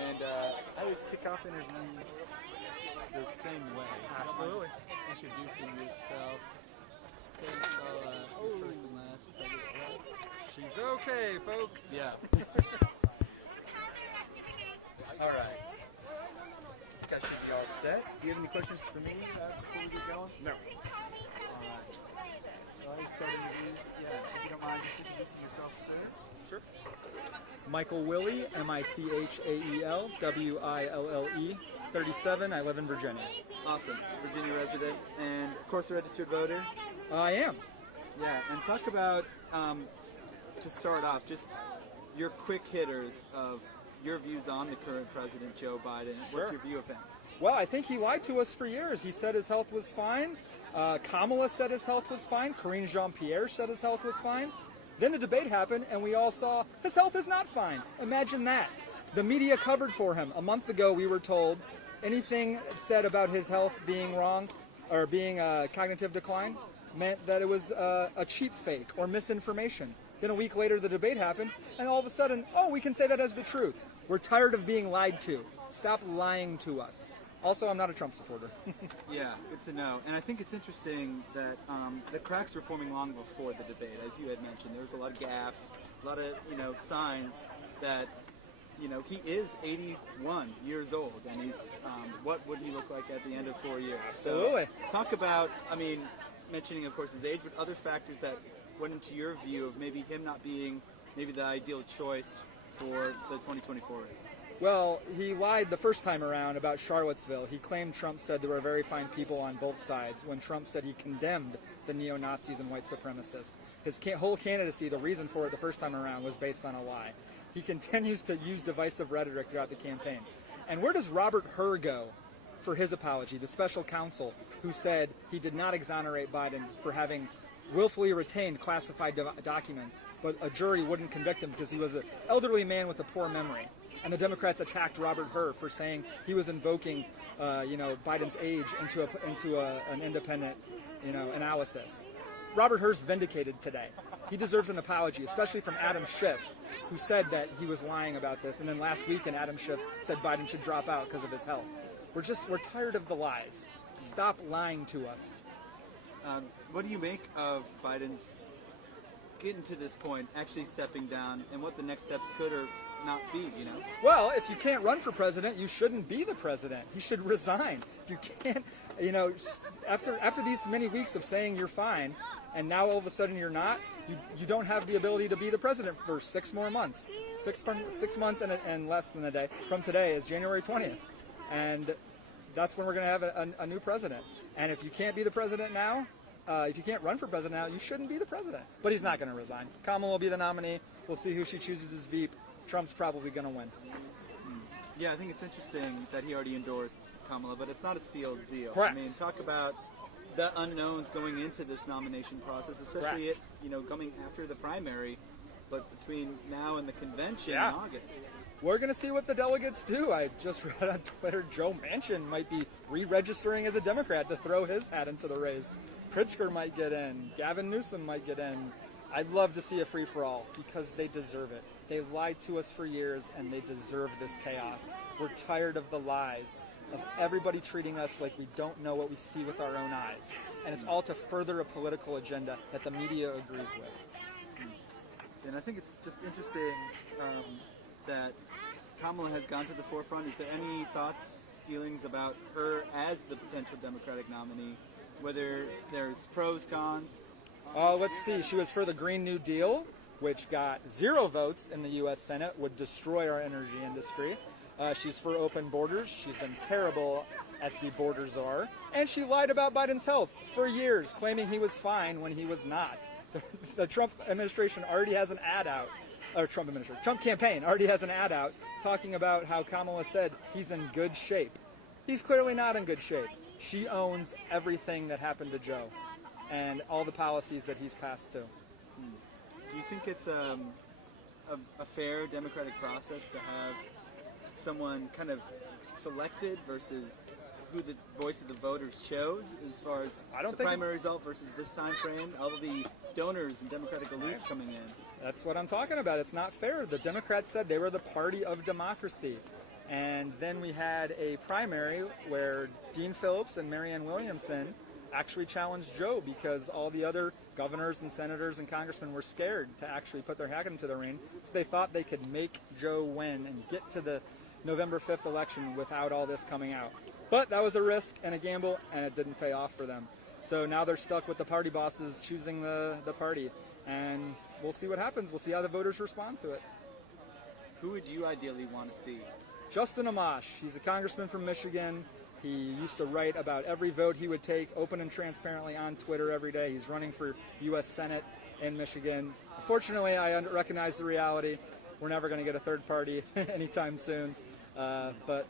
And I always kick off interviews the same way. Absolutely. Just introducing yourself. Say and spell your first and last, just so I get it right. She's okay, folks. Yeah. All right. I think I should be all set. Do you have any questions for me before we get going? No. All right. So I start interviews. Yeah, if you don't mind just introducing yourself, sir. Sure. Michael Willie, Michael-Wille, 37. I live in Virginia. Awesome. Virginia resident and, of course, a registered voter. I am. Yeah, and talk about, to start off, just your quick hitters of your views on the current president, Joe Biden. What's Sure. your view of him? Well, I think he lied to us for years. He said his health was fine. Kamala said his health was fine. Karine Jean-Pierre said his health was fine. Then the debate happened, and we all saw his health is not fine. Imagine that. The media covered for him. A month ago, we were told anything said about his health being wrong or being cognitive decline meant that it was a cheap fake or misinformation. Then a week later, the debate happened, and all of a sudden, oh, we can say that as the truth. We're tired of being lied to. Stop lying to us. Also, I'm not a Trump supporter. Yeah, good to know. And I think it's interesting that the cracks were forming long before the debate, as you had mentioned. There was a lot of gaps, a lot of signs that he is 81 years old, and he's what would he look like at the end of 4 years? Absolutely. So talk about, mentioning of course his age, but other factors that went into your view of maybe him not being maybe the ideal choice for the 2024 race. Well, he lied the first time around about Charlottesville. He claimed Trump said there were very fine people on both sides, when Trump said he condemned the neo-Nazis and white supremacists. His whole candidacy, the reason for it the first time around, was based on a lie. He continues to use divisive rhetoric throughout the campaign. And where does Robert Hur go for his apology, the special counsel who said he did not exonerate Biden for having willfully retained classified documents, but a jury wouldn't convict him because he was an elderly man with a poor memory? And the Democrats attacked Robert Hur for saying he was invoking, Biden's age into an independent, analysis. Robert Hur's vindicated today. He deserves an apology, especially from Adam Schiff, who said that he was lying about this. And then last weekend, Adam Schiff said Biden should drop out because of his health. We're tired of the lies. Stop lying to us. What do you make of Biden's getting to this point, actually stepping down, and what the next steps could or not be, Well, if you can't run for president, you shouldn't be the president. He should resign. If you can't, after these many weeks of saying you're fine, and now all of a sudden you're not, you don't have the ability to be the president for 6 more months. 6 months and less than a day from today is January 20th. And that's when we're going to have a new president. And if you can't be the president now, if you can't run for president now, you shouldn't be the president. But he's not going to resign. Kamala will be the nominee. We'll see who she chooses as VP. Trump's probably going to win. Yeah, I think it's interesting that he already endorsed Kamala, but it's not a sealed deal. Correct. Talk about the unknowns going into this nomination process, especially coming after the primary, but between now and the convention in August. We're going to see what the delegates do. I just read on Twitter Joe Manchin might be re-registering as a Democrat to throw his hat into the race. Pritzker might get in. Gavin Newsom might get in. I'd love to see a free-for-all because they deserve it. They lied to us for years, and they deserve this chaos. We're tired of the lies, of everybody treating us like we don't know what we see with our own eyes. And it's all to further a political agenda that the media agrees with. And I think it's just interesting that Kamala has gone to the forefront. Is there any thoughts, feelings about her as the potential Democratic nominee? Whether there's pros, cons? Let's see. She was for the Green New Deal, which got 0 votes in the U.S. Senate, would destroy our energy industry. She's for open borders. She's been terrible as the borders are. And she lied about Biden's health for years, claiming he was fine when he was not. The Trump administration already has an ad out, or Trump campaign already has an ad out talking about how Kamala said he's in good shape. He's clearly not in good shape. She owns everything that happened to Joe and all the policies that he's passed to. Do you think it's a fair democratic process to have someone kind of selected versus who the voice of the voters chose, as far as the primary result versus this time frame, all of the donors and Democratic elites coming in? That's what I'm talking about. It's not fair. The Democrats said they were the party of democracy. And then we had a primary where Dean Phillips and Marianne Williamson actually challenged Joe because all the other governors and senators and congressmen were scared to actually put their hat into the ring. So they thought they could make Joe win and get to the November 5th election without all this coming out. But that was a risk and a gamble, and it didn't pay off for them. So now they're stuck with the party bosses choosing the party. And we'll see what happens. We'll see how the voters respond to it. Who would you ideally want to see? Justin Amash. He's a congressman from Michigan. He used to write about every vote he would take open and transparently on Twitter every day. He's running for U.S. Senate in Michigan. Unfortunately, I recognize the reality. We're never going to get a third party anytime soon. But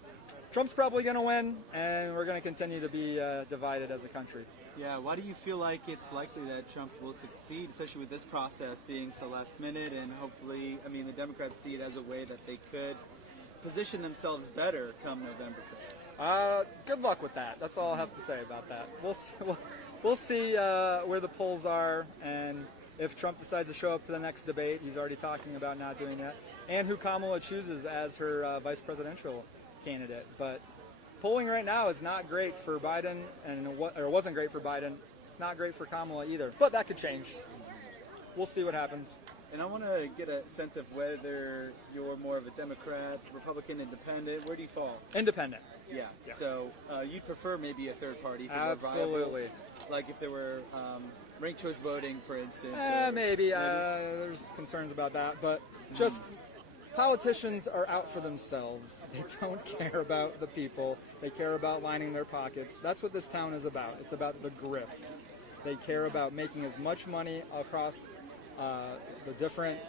Trump's probably going to win, and we're going to continue to be divided as a country. Yeah, why do you feel like it's likely that Trump will succeed, especially with this process being so last minute, and hopefully, I mean, the Democrats see it as a way that they could position themselves better come November 5th? Good luck with that. That's all I have to say about that. We'll see where the polls are, and if Trump decides to show up to the next debate. He's already talking about not doing that, and who Kamala chooses as her vice presidential candidate. But polling right now is not great for Biden, or it wasn't great for Biden. It's not great for Kamala either, but that could change. We'll see what happens. And I want to get a sense of whether you're more of a Democrat, Republican, Independent. Where do you fall? Independent. Yeah. So you'd prefer maybe a third party? Absolutely. Like if there were ranked choice voting, for instance? Maybe. There's concerns about that. But just politicians are out for themselves. They don't care about the people. They care about lining their pockets. That's what this town is about. It's about the grift. They care about making as much money across the different,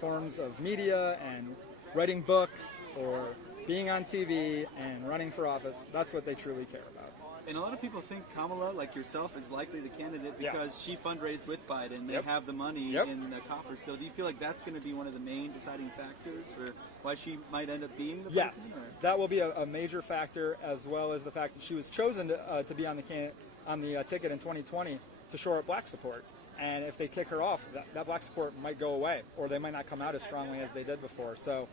forms of media and writing books or being on TV and running for office. That's what they truly care about. And a lot of people think Kamala, like yourself, is likely the candidate because she fundraised with Biden. They have the money in the coffer still. Do you feel like that's going to be one of the main deciding factors for why she might end up being the Yes, person? That will be a major factor, as well as the fact that she was chosen to be on the ticket in 2020 to shore up black support. And if they kick her off, that black support might go away, or they might not come out as strongly as they did before. So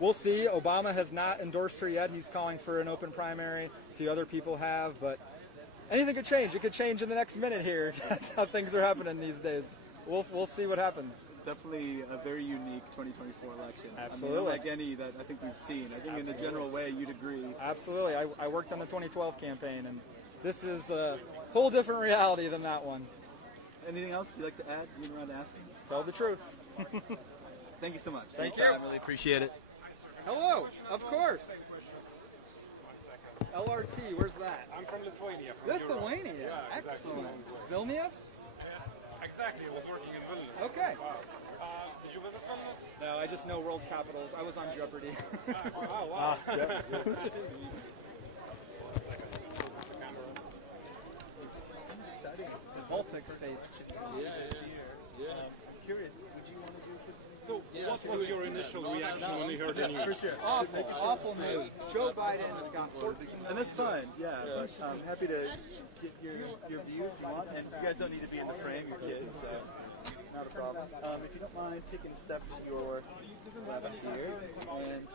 we'll see. Obama has not endorsed her yet. He's calling for an open primary. A few other people have, but anything could change. It could change in the next minute here. That's how things are happening these days. We'll see what happens. Definitely a very unique 2024 election. Absolutely. I mean, like any that I think we've seen. I think in the general way you'd agree. Absolutely. I worked on the 2012 campaign, and this is a whole different reality than that one. Anything else you'd like to add? Being around asking? Tell the truth. Thank you so much. Thank you. I really appreciate it. Hello, of course. LRT, where's that? I'm from Lithuania. Lithuania, yeah, excellent. Exactly. Vilnius? Exactly, I was working in Vilnius. Okay. Did you visit Vilnius? No, I just know world capitals. I was on Jeopardy. Oh, wow. Yeah. Baltic states. Yeah. Curious, would you want to do 50? So, what was your initial reaction when you heard the news? For sure. Awful news. Joe Biden got 14. And that's fine, but I'm happy to get your view if you want. And you guys don't need to be in the frame, your kids, so not a problem. If you don't mind taking a step to your left here and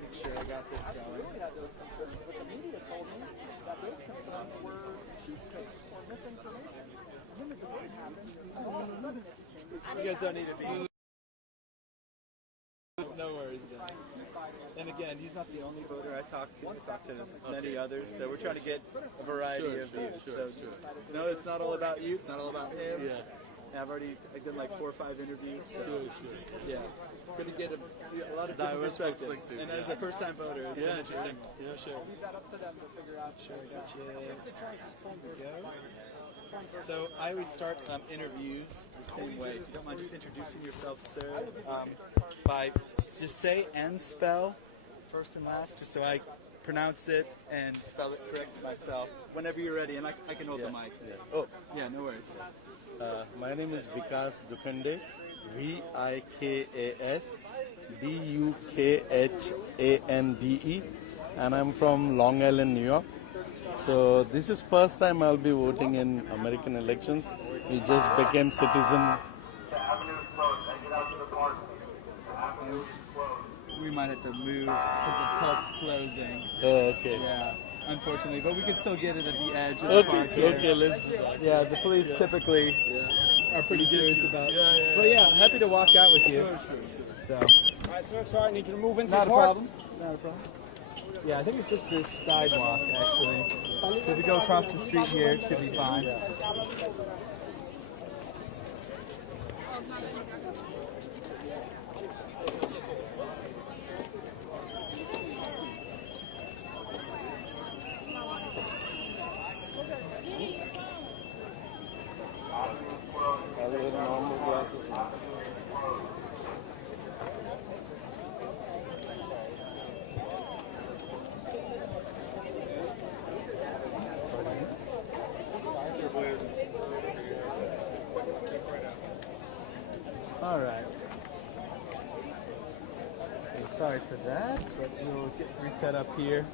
make sure I got this going. But the media told me that those concerns were cheap cakes or misinformation. Then the debate happened, and all of a sudden it became... You guys don't need to be... No worries then. And again, he's not the only voter I talked to. I talked to many others, so we're trying to get a variety of views. So no, it's not all about you. It's not all about him. I've done like 4 or 5 interviews. So, yeah, going to get a lot of different Diverse perspectives. perspective, And as a first-time voter, it's an interesting. Yeah, sure. I'll leave that up to them to figure out. Sure, gotcha. There we go. So I always start interviews the same way. If you don't mind just introducing yourself, sir, by just say and spell first and last, just so I pronounce it and spell it correct myself. Whenever you're ready, and I can hold the mic. Oh, Yeah, no worries. my name is Vikas Dukhande, Vikas Dukhande, and I'm from Long Island, New York. So this is first time I'll be voting in American elections. We just became citizen. We might have to move because the park's closing. Okay. Yeah, unfortunately, but we can still get it at the edge of the park here. Okay, let's do that. Yeah, the police typically are pretty serious about. But yeah, happy to walk out with you. So. All right, sir. Sorry, I need you to move into Not the a park. problem. Not a problem. Yeah, I think it's just this sidewalk actually. So if we go across the street here, it should be fine. I'll wear normal glasses. All right. So sorry for that, but we'll get reset up here.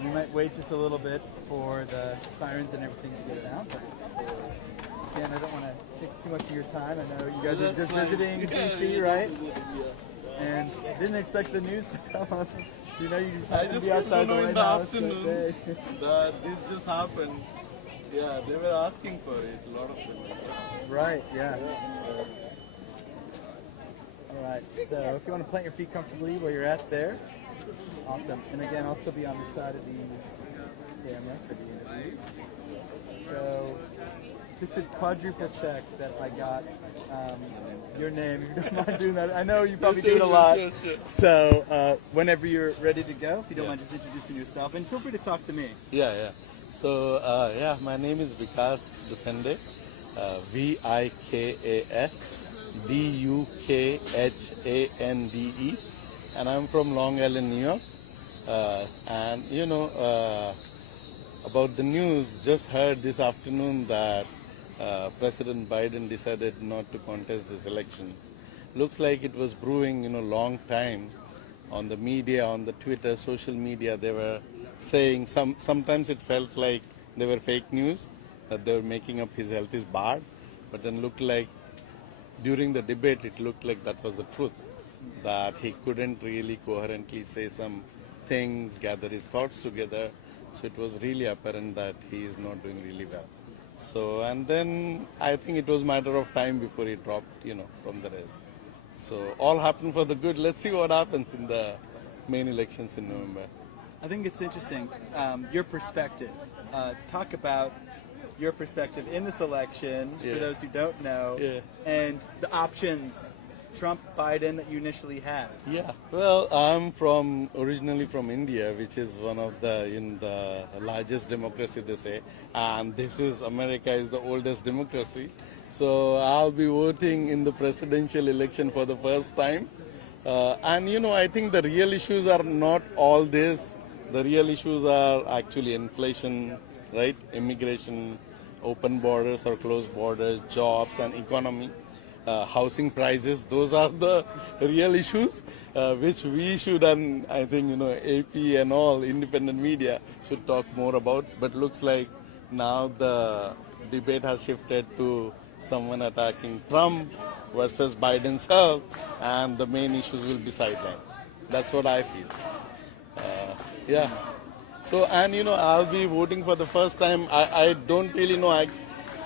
We might wait just a little bit for the sirens and everything to get out. But again, I don't want to take too much of your time. I know you guys are just visiting DC, right? And didn't expect the news to come on. You know, you just happened to be outside the White House that day. This just happened. Yeah, they were asking for it, a lot of them. Right, yeah. All right, so if you want to plant your feet comfortably where you're at there. Awesome. And again, I'll still be on the side of the camera for the interview. So just a quadruple check that I got your name, if you don't mind doing that. I know you probably do it a lot. Sure. So whenever you're ready to go, if you don't mind just introducing yourself, and feel free to talk to me. Yeah. So, my name is Vikas Dukhande, Vikas Dukhande, and I'm from Long Island, New York. And you know, about the news, just heard this afternoon that President Biden decided not to contest these elections. Looks like it was brewing, long time. On the media, on the Twitter, social media, they were saying sometimes it felt like they were fake news, that they were making up his health is bad, but then looked like during the debate it looked like that was the truth, that he couldn't really coherently say some things, gather his thoughts together, so it was really apparent that he is not doing really well. So, and then I think it was a matter of time before he dropped, from the race. So all happened for the good. Let's see what happens in the main elections in November. I think it's interesting, your perspective. Talk about your perspective in this election, for those who don't know, and the options, Trump, Biden, that you initially had. Yeah, well, I'm originally from India, which is one of the largest democracy, they say, and this is, America is the oldest democracy. So I'll be voting in the presidential election for the first time. And I think the real issues are not all this. The real issues are actually inflation, right? Immigration, open borders or closed borders, jobs and economy, housing prices. Those are the real issues which we should, and I think, AP and all independent media should talk more about. But looks like now the debate has shifted to someone attacking Trump versus Biden's health, and the main issues will be sidelined. That's what I feel. Yeah. So, and I'll be voting for the first time. I don't really know. I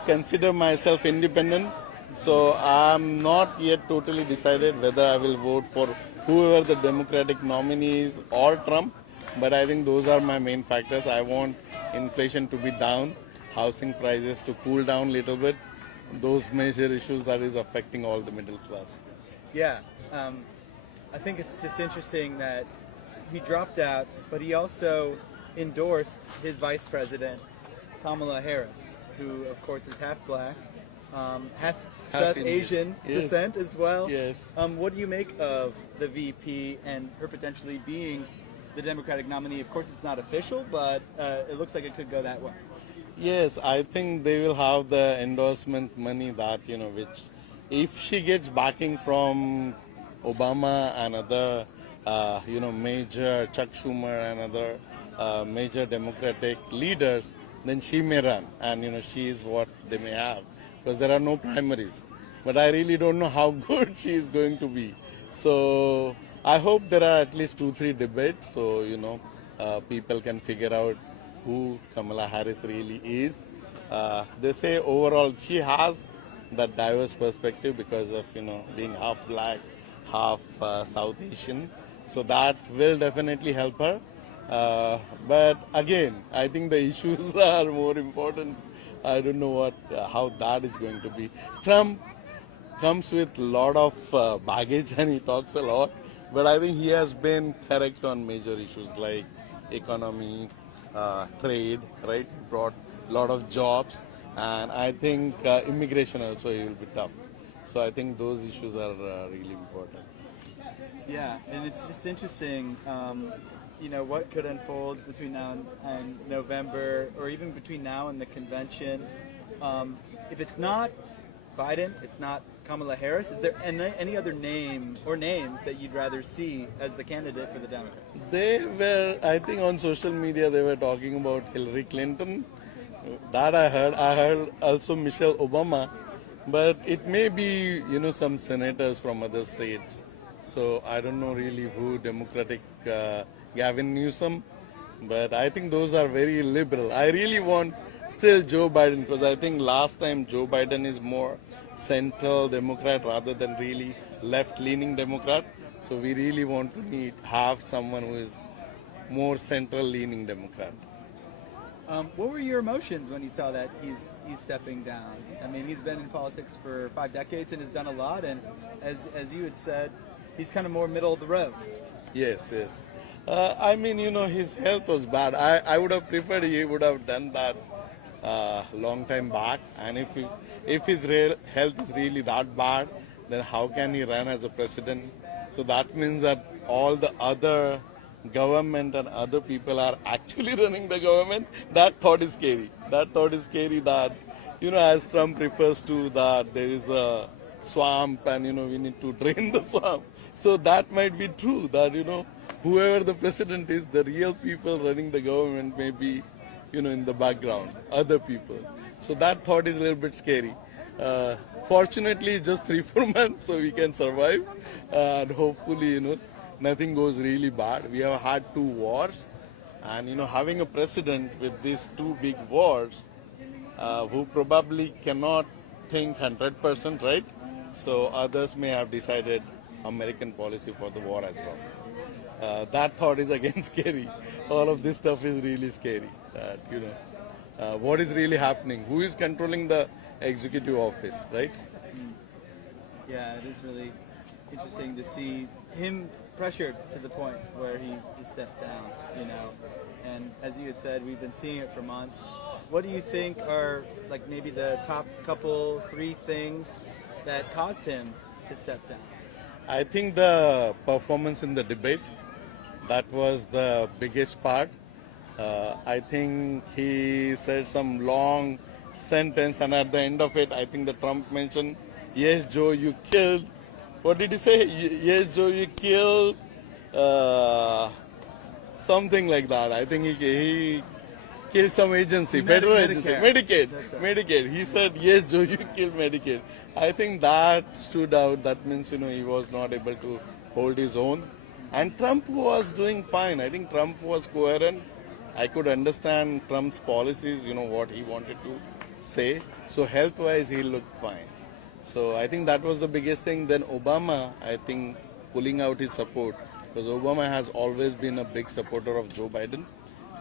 consider myself independent. So I'm not yet totally decided whether I will vote for whoever the Democratic nominees or Trump. But I think those are my main factors. I want inflation to be down, housing prices to cool down a little bit. Those major issues that is affecting all the middle class. Yeah, I think it's just interesting that he dropped out, but he also endorsed his vice president, Kamala Harris, who of course is half black, half South Asian descent as well. Yes. What do you make of the VP and her potentially being the Democratic nominee? Of course, it's not official, but it looks like it could go that way. Yes, I think they will have the endorsement money that, which if she gets backing from Obama and other, major Chuck Schumer and other major Democratic leaders, then she may run. And, she is what they may have because there are no primaries. But I really don't know how good she is going to be. So I hope there are at least 2-3 debates so, people can figure out who Kamala Harris really is. They say overall she has that diverse perspective because of being half black, half South Asian. So that will definitely help her. But again, I think the issues are more important. I don't know how that is going to be. Trump comes with a lot of baggage and he talks a lot. But I think he has been correct on major issues like economy, trade, right? He brought a lot of jobs, and I think immigration also will be tough. So I think those issues are really important. Yeah, and it's just interesting, what could unfold between now and November, or even between now and the convention. If it's not Biden, it's not Kamala Harris. Is there any other name or names that you'd rather see as the candidate for the Democrats? They were, I think on social media, they were talking about Hillary Clinton. That I heard. I heard also Michelle Obama. But it may be, some senators from other states. So I don't know really who Democratic Gavin Newsom. But I think those are very liberal. I really want still Joe Biden because I think last time Joe Biden is more central Democrat rather than really left-leaning Democrat. So we really want to have someone who is more central-leaning Democrat. What were your emotions when you saw that he's stepping down? I mean, he's been in politics for 5 decades and has done a lot. And as you had said, he's kind of more middle of the road. Yes. I mean, his health was bad. I would have preferred he would have done that long time back. And if his health is really that bad, then how can he run as a president? So that means that all the other government and other people are actually running the government. That thought is scary. That thought is scary that, as Trump refers to that there is a swamp and, we need to drain the swamp. So that might be true that, whoever the president is, the real people running the government may be, in the background, other people. So that thought is a little bit scary. Fortunately, just 3-4 months, so we can survive. And hopefully, nothing goes really bad. We have had 2 wars. And, having a president with these 2 big wars, who probably cannot think 100%, right? So others may have decided American policy for the war as well. That thought is again scary. All of this stuff is really scary. What is really happening? Who is controlling the executive office, right? Yeah, it is really interesting to see him pressured to the point where he stepped down, And as you had said, we've been seeing it for months. What do you think are like maybe the top couple, 3 things that caused him to step down? I think the performance in the debate, that was the biggest part. I think he said some long sentence and at the end of it, I think the Trump mentioned, yes, Joe, you killed. What did he say? Yes, Joe, you killed. Something like that. I think he killed some agency, federal agency, Medicaid. Right. Medicaid. He said, yes, Joe, you killed Medicaid. I think that stood out. That means, he was not able to hold his own. And Trump was doing fine. I think Trump was coherent. I could understand Trump's policies, what he wanted to say. So health-wise, he looked fine. So I think that was the biggest thing. Then Obama, I think, pulling out his support. Because Obama has always been a big supporter of Joe Biden.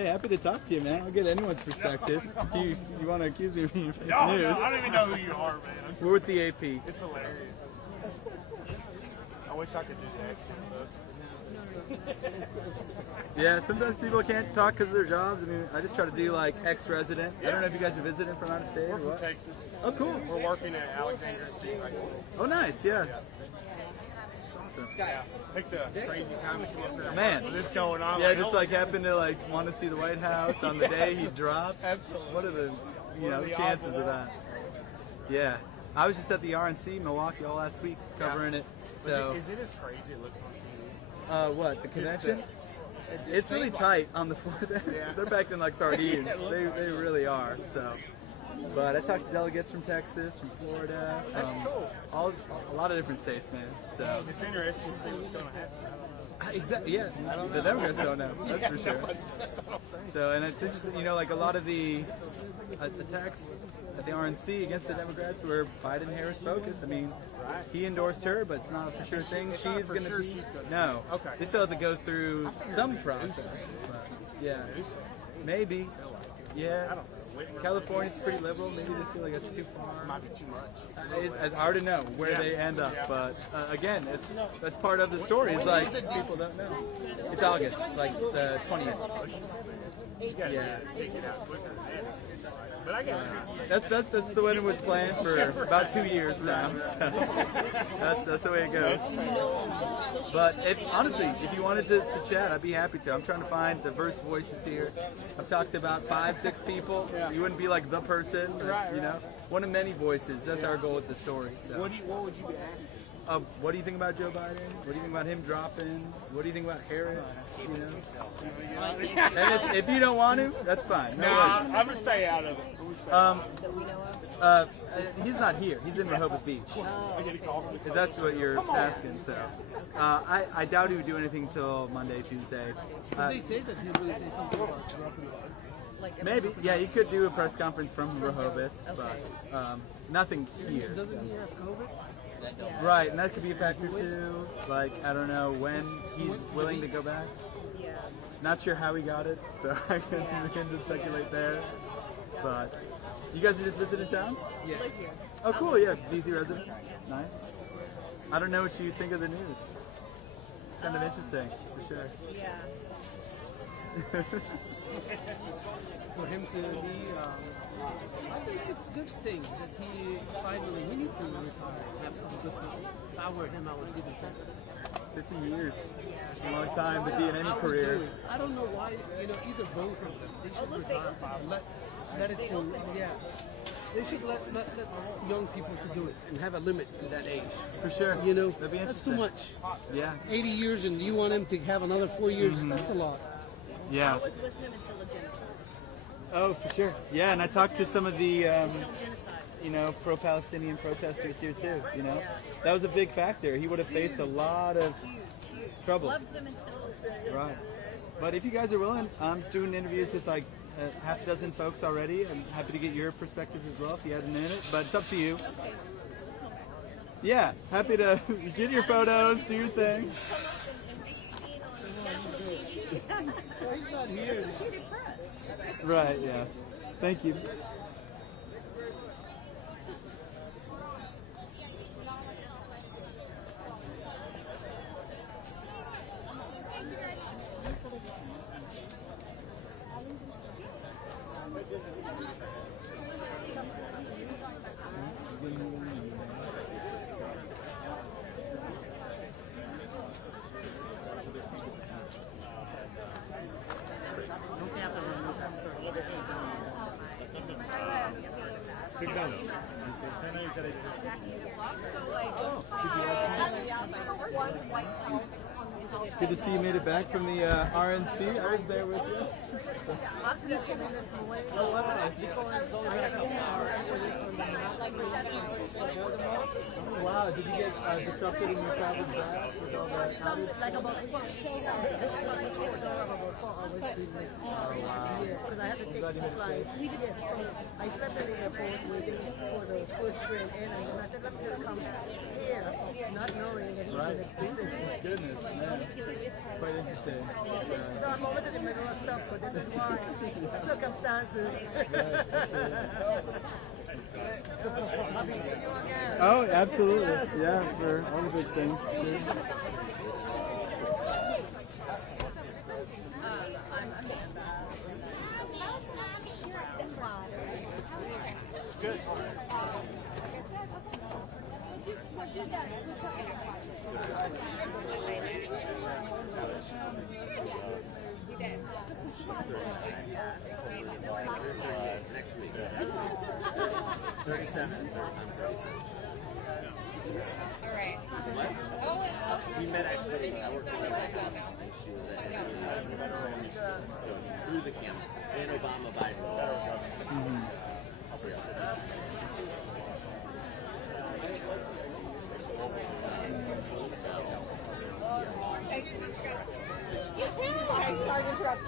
Hey, happy to talk to you, man. I'll get anyone's perspective. You want to accuse me of being fake No, news? I don't even know who you are, man. We're with the AP. It's hilarious. I wish I could just ask him, Yeah, sometimes people can't talk because of their jobs. I mean, I just try to do like ex-resident. I don't know if you guys are visiting from out of state We're or from what. Texas. Oh, cool. We're working at Alexandria State right now. Oh, nice. Yeah. Awesome. Yeah. Picked a crazy time to come up there. Man. With this going on. Yeah, just like happened to like want to see the White House on the day he drops. Absolutely. What are the What are the chances odds of of that? Yeah, I was just at the RNC Milwaukee all last week covering it. So Is it as crazy as it looks on TV? what the convention? It just It's really seemed tight on the floor. They're packed in like sardines. Yeah, it looked They really are. So. But I talked to delegates from Texas, from Florida, That's from cool. a lot of different states, man. So It's interesting to see what's going to happen. exactly, yeah. The Democrats don't know. That's for sure. That's what I'm saying. So, and it's interesting, like a lot of the attacks at the RNC against the Democrats were Biden-Harris focused. I mean, he endorsed her, but it's not a for sure thing. It's not She's for going to sure be. she's gonna No. be. Okay. They still have to go through some process. But, yeah. Maybe. Yeah. I don't know. California's pretty liberal. Maybe they feel like it's too far. Might be too much. It's hard to know where they end up, but again, that's part of the story. It's like people don't know. It's August, like the 20th. Yeah, Take it out quicker than that. But I guess that's the way it was planned for about 2 years now. So that's the way it goes. But honestly, if you wanted to chat, I'd be happy to. I'm trying to find diverse voices here. I've talked to about 5-6 people. You wouldn't be like the person, but, one of many voices. That's our goal with the story. So. what would you be asking? What do you think about Joe Biden? What do you think about him dropping? What do you think about Harris? And if you don't want to, that's fine. No, I'm going to stay out of it. He's not here. He's in Rehoboth Beach. If that's what you're asking. So I doubt he would do anything till Monday, Tuesday. They say that he will say something about dropping it. Maybe. Yeah, you could do a press conference from Rehoboth, but nothing here. Doesn't he have COVID? Right, and that could be a factor too. Like, I don't know when he's willing to go back. Not sure how he got it, so I can just speculate there. But you guys are just visiting town? Yeah. Oh, cool. Yeah, DC resident. Nice. I don't know what you think of the news. Kind of interesting, for sure. Yeah. For him to be, I think it's a good thing that he finally, we need to retire, have some good things. If I were him, I would do the same. 50 years. A long time to be in any career. I don't know why, either both of them, they should retire. Let it to, they should let young people to do it and have a limit to that age. For sure. That'd be interesting. That's too much. Yeah. 80 years and you want him to have another 4 years, that's a lot. Yeah. I was with him until the genocide. Oh, for sure. Yeah, and I talked to some of the, pro-Palestinian protesters here too. That was a big factor. He would have faced a lot of trouble. Loved them until Right. But if you guys are willing, I'm doing interviews with like a half dozen folks already. I'm happy to get your perspectives as well if you had a minute. But it's up to you. Yeah, happy to get your photos, do your thing. He's not here. Right, yeah. Thank you. Sit down. Good to see you made it back from the RNC. I was there with you. Oh, wow. Wow, did you get disrupted in your travel back with all that? like about 4 hours. Oh, wow. Because I had to take two flights. I slept in the airport waiting for the first train in, and then I said, let's just come here, not knowing that he was Right. in the Goodness, man. Quite interesting. I'm always in the middle of stuff, but this is why. Circumstances. I'll be seeing you again. Oh, absolutely. Yeah, for all the big things. Sure. Good. Next week. 37. All right. What? We met actually. I worked with her and she was at so through the camera. And Obama, Biden. I'll bring up. Thanks so much, guys. You too. Sorry to interrupt.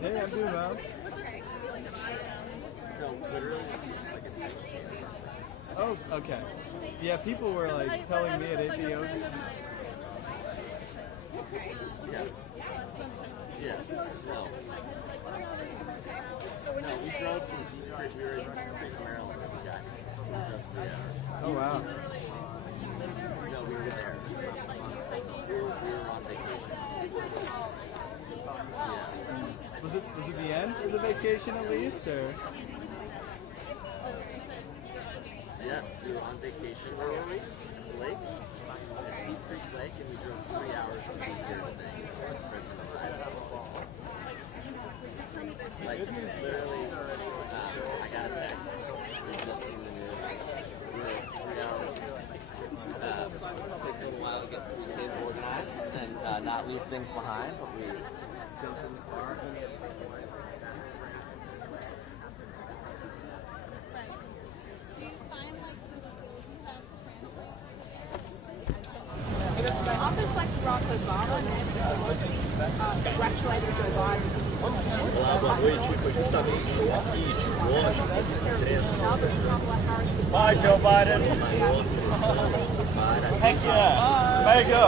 Hey, I'm doing well. Oh, okay. Yeah, people were like telling me at APO. Yes. No. No, we drove from Maryland. Oh, wow. No, we were there. We were on vacation. Was it the end of the vacation at least, or? Yes, we were on vacation. Where were we? Lake? At Beach Creek Lake, and we drove 3 hours from here to like, literally, I got a text. We just seen the news. We were 3 hours. Takes a little while to get 3 kids organized and not leave things behind, but we jumped in the car. Office like Barack Obama and congratulated Joe Biden. Olá, boa noite. Foi justamente aqui de Washington, Bye, Joe Biden. Heck yeah. There you go.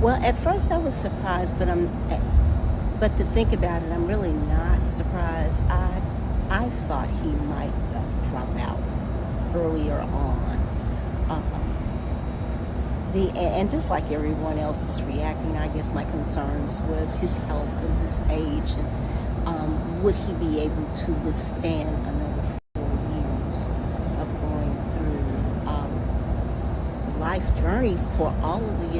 Well, at first I was surprised, but to think about it, I'm really not surprised. I thought he might drop out earlier on. And just like everyone else is reacting, I guess my concerns was his health and his age, and would he be able to withstand another 4 years of going through life journey for all of the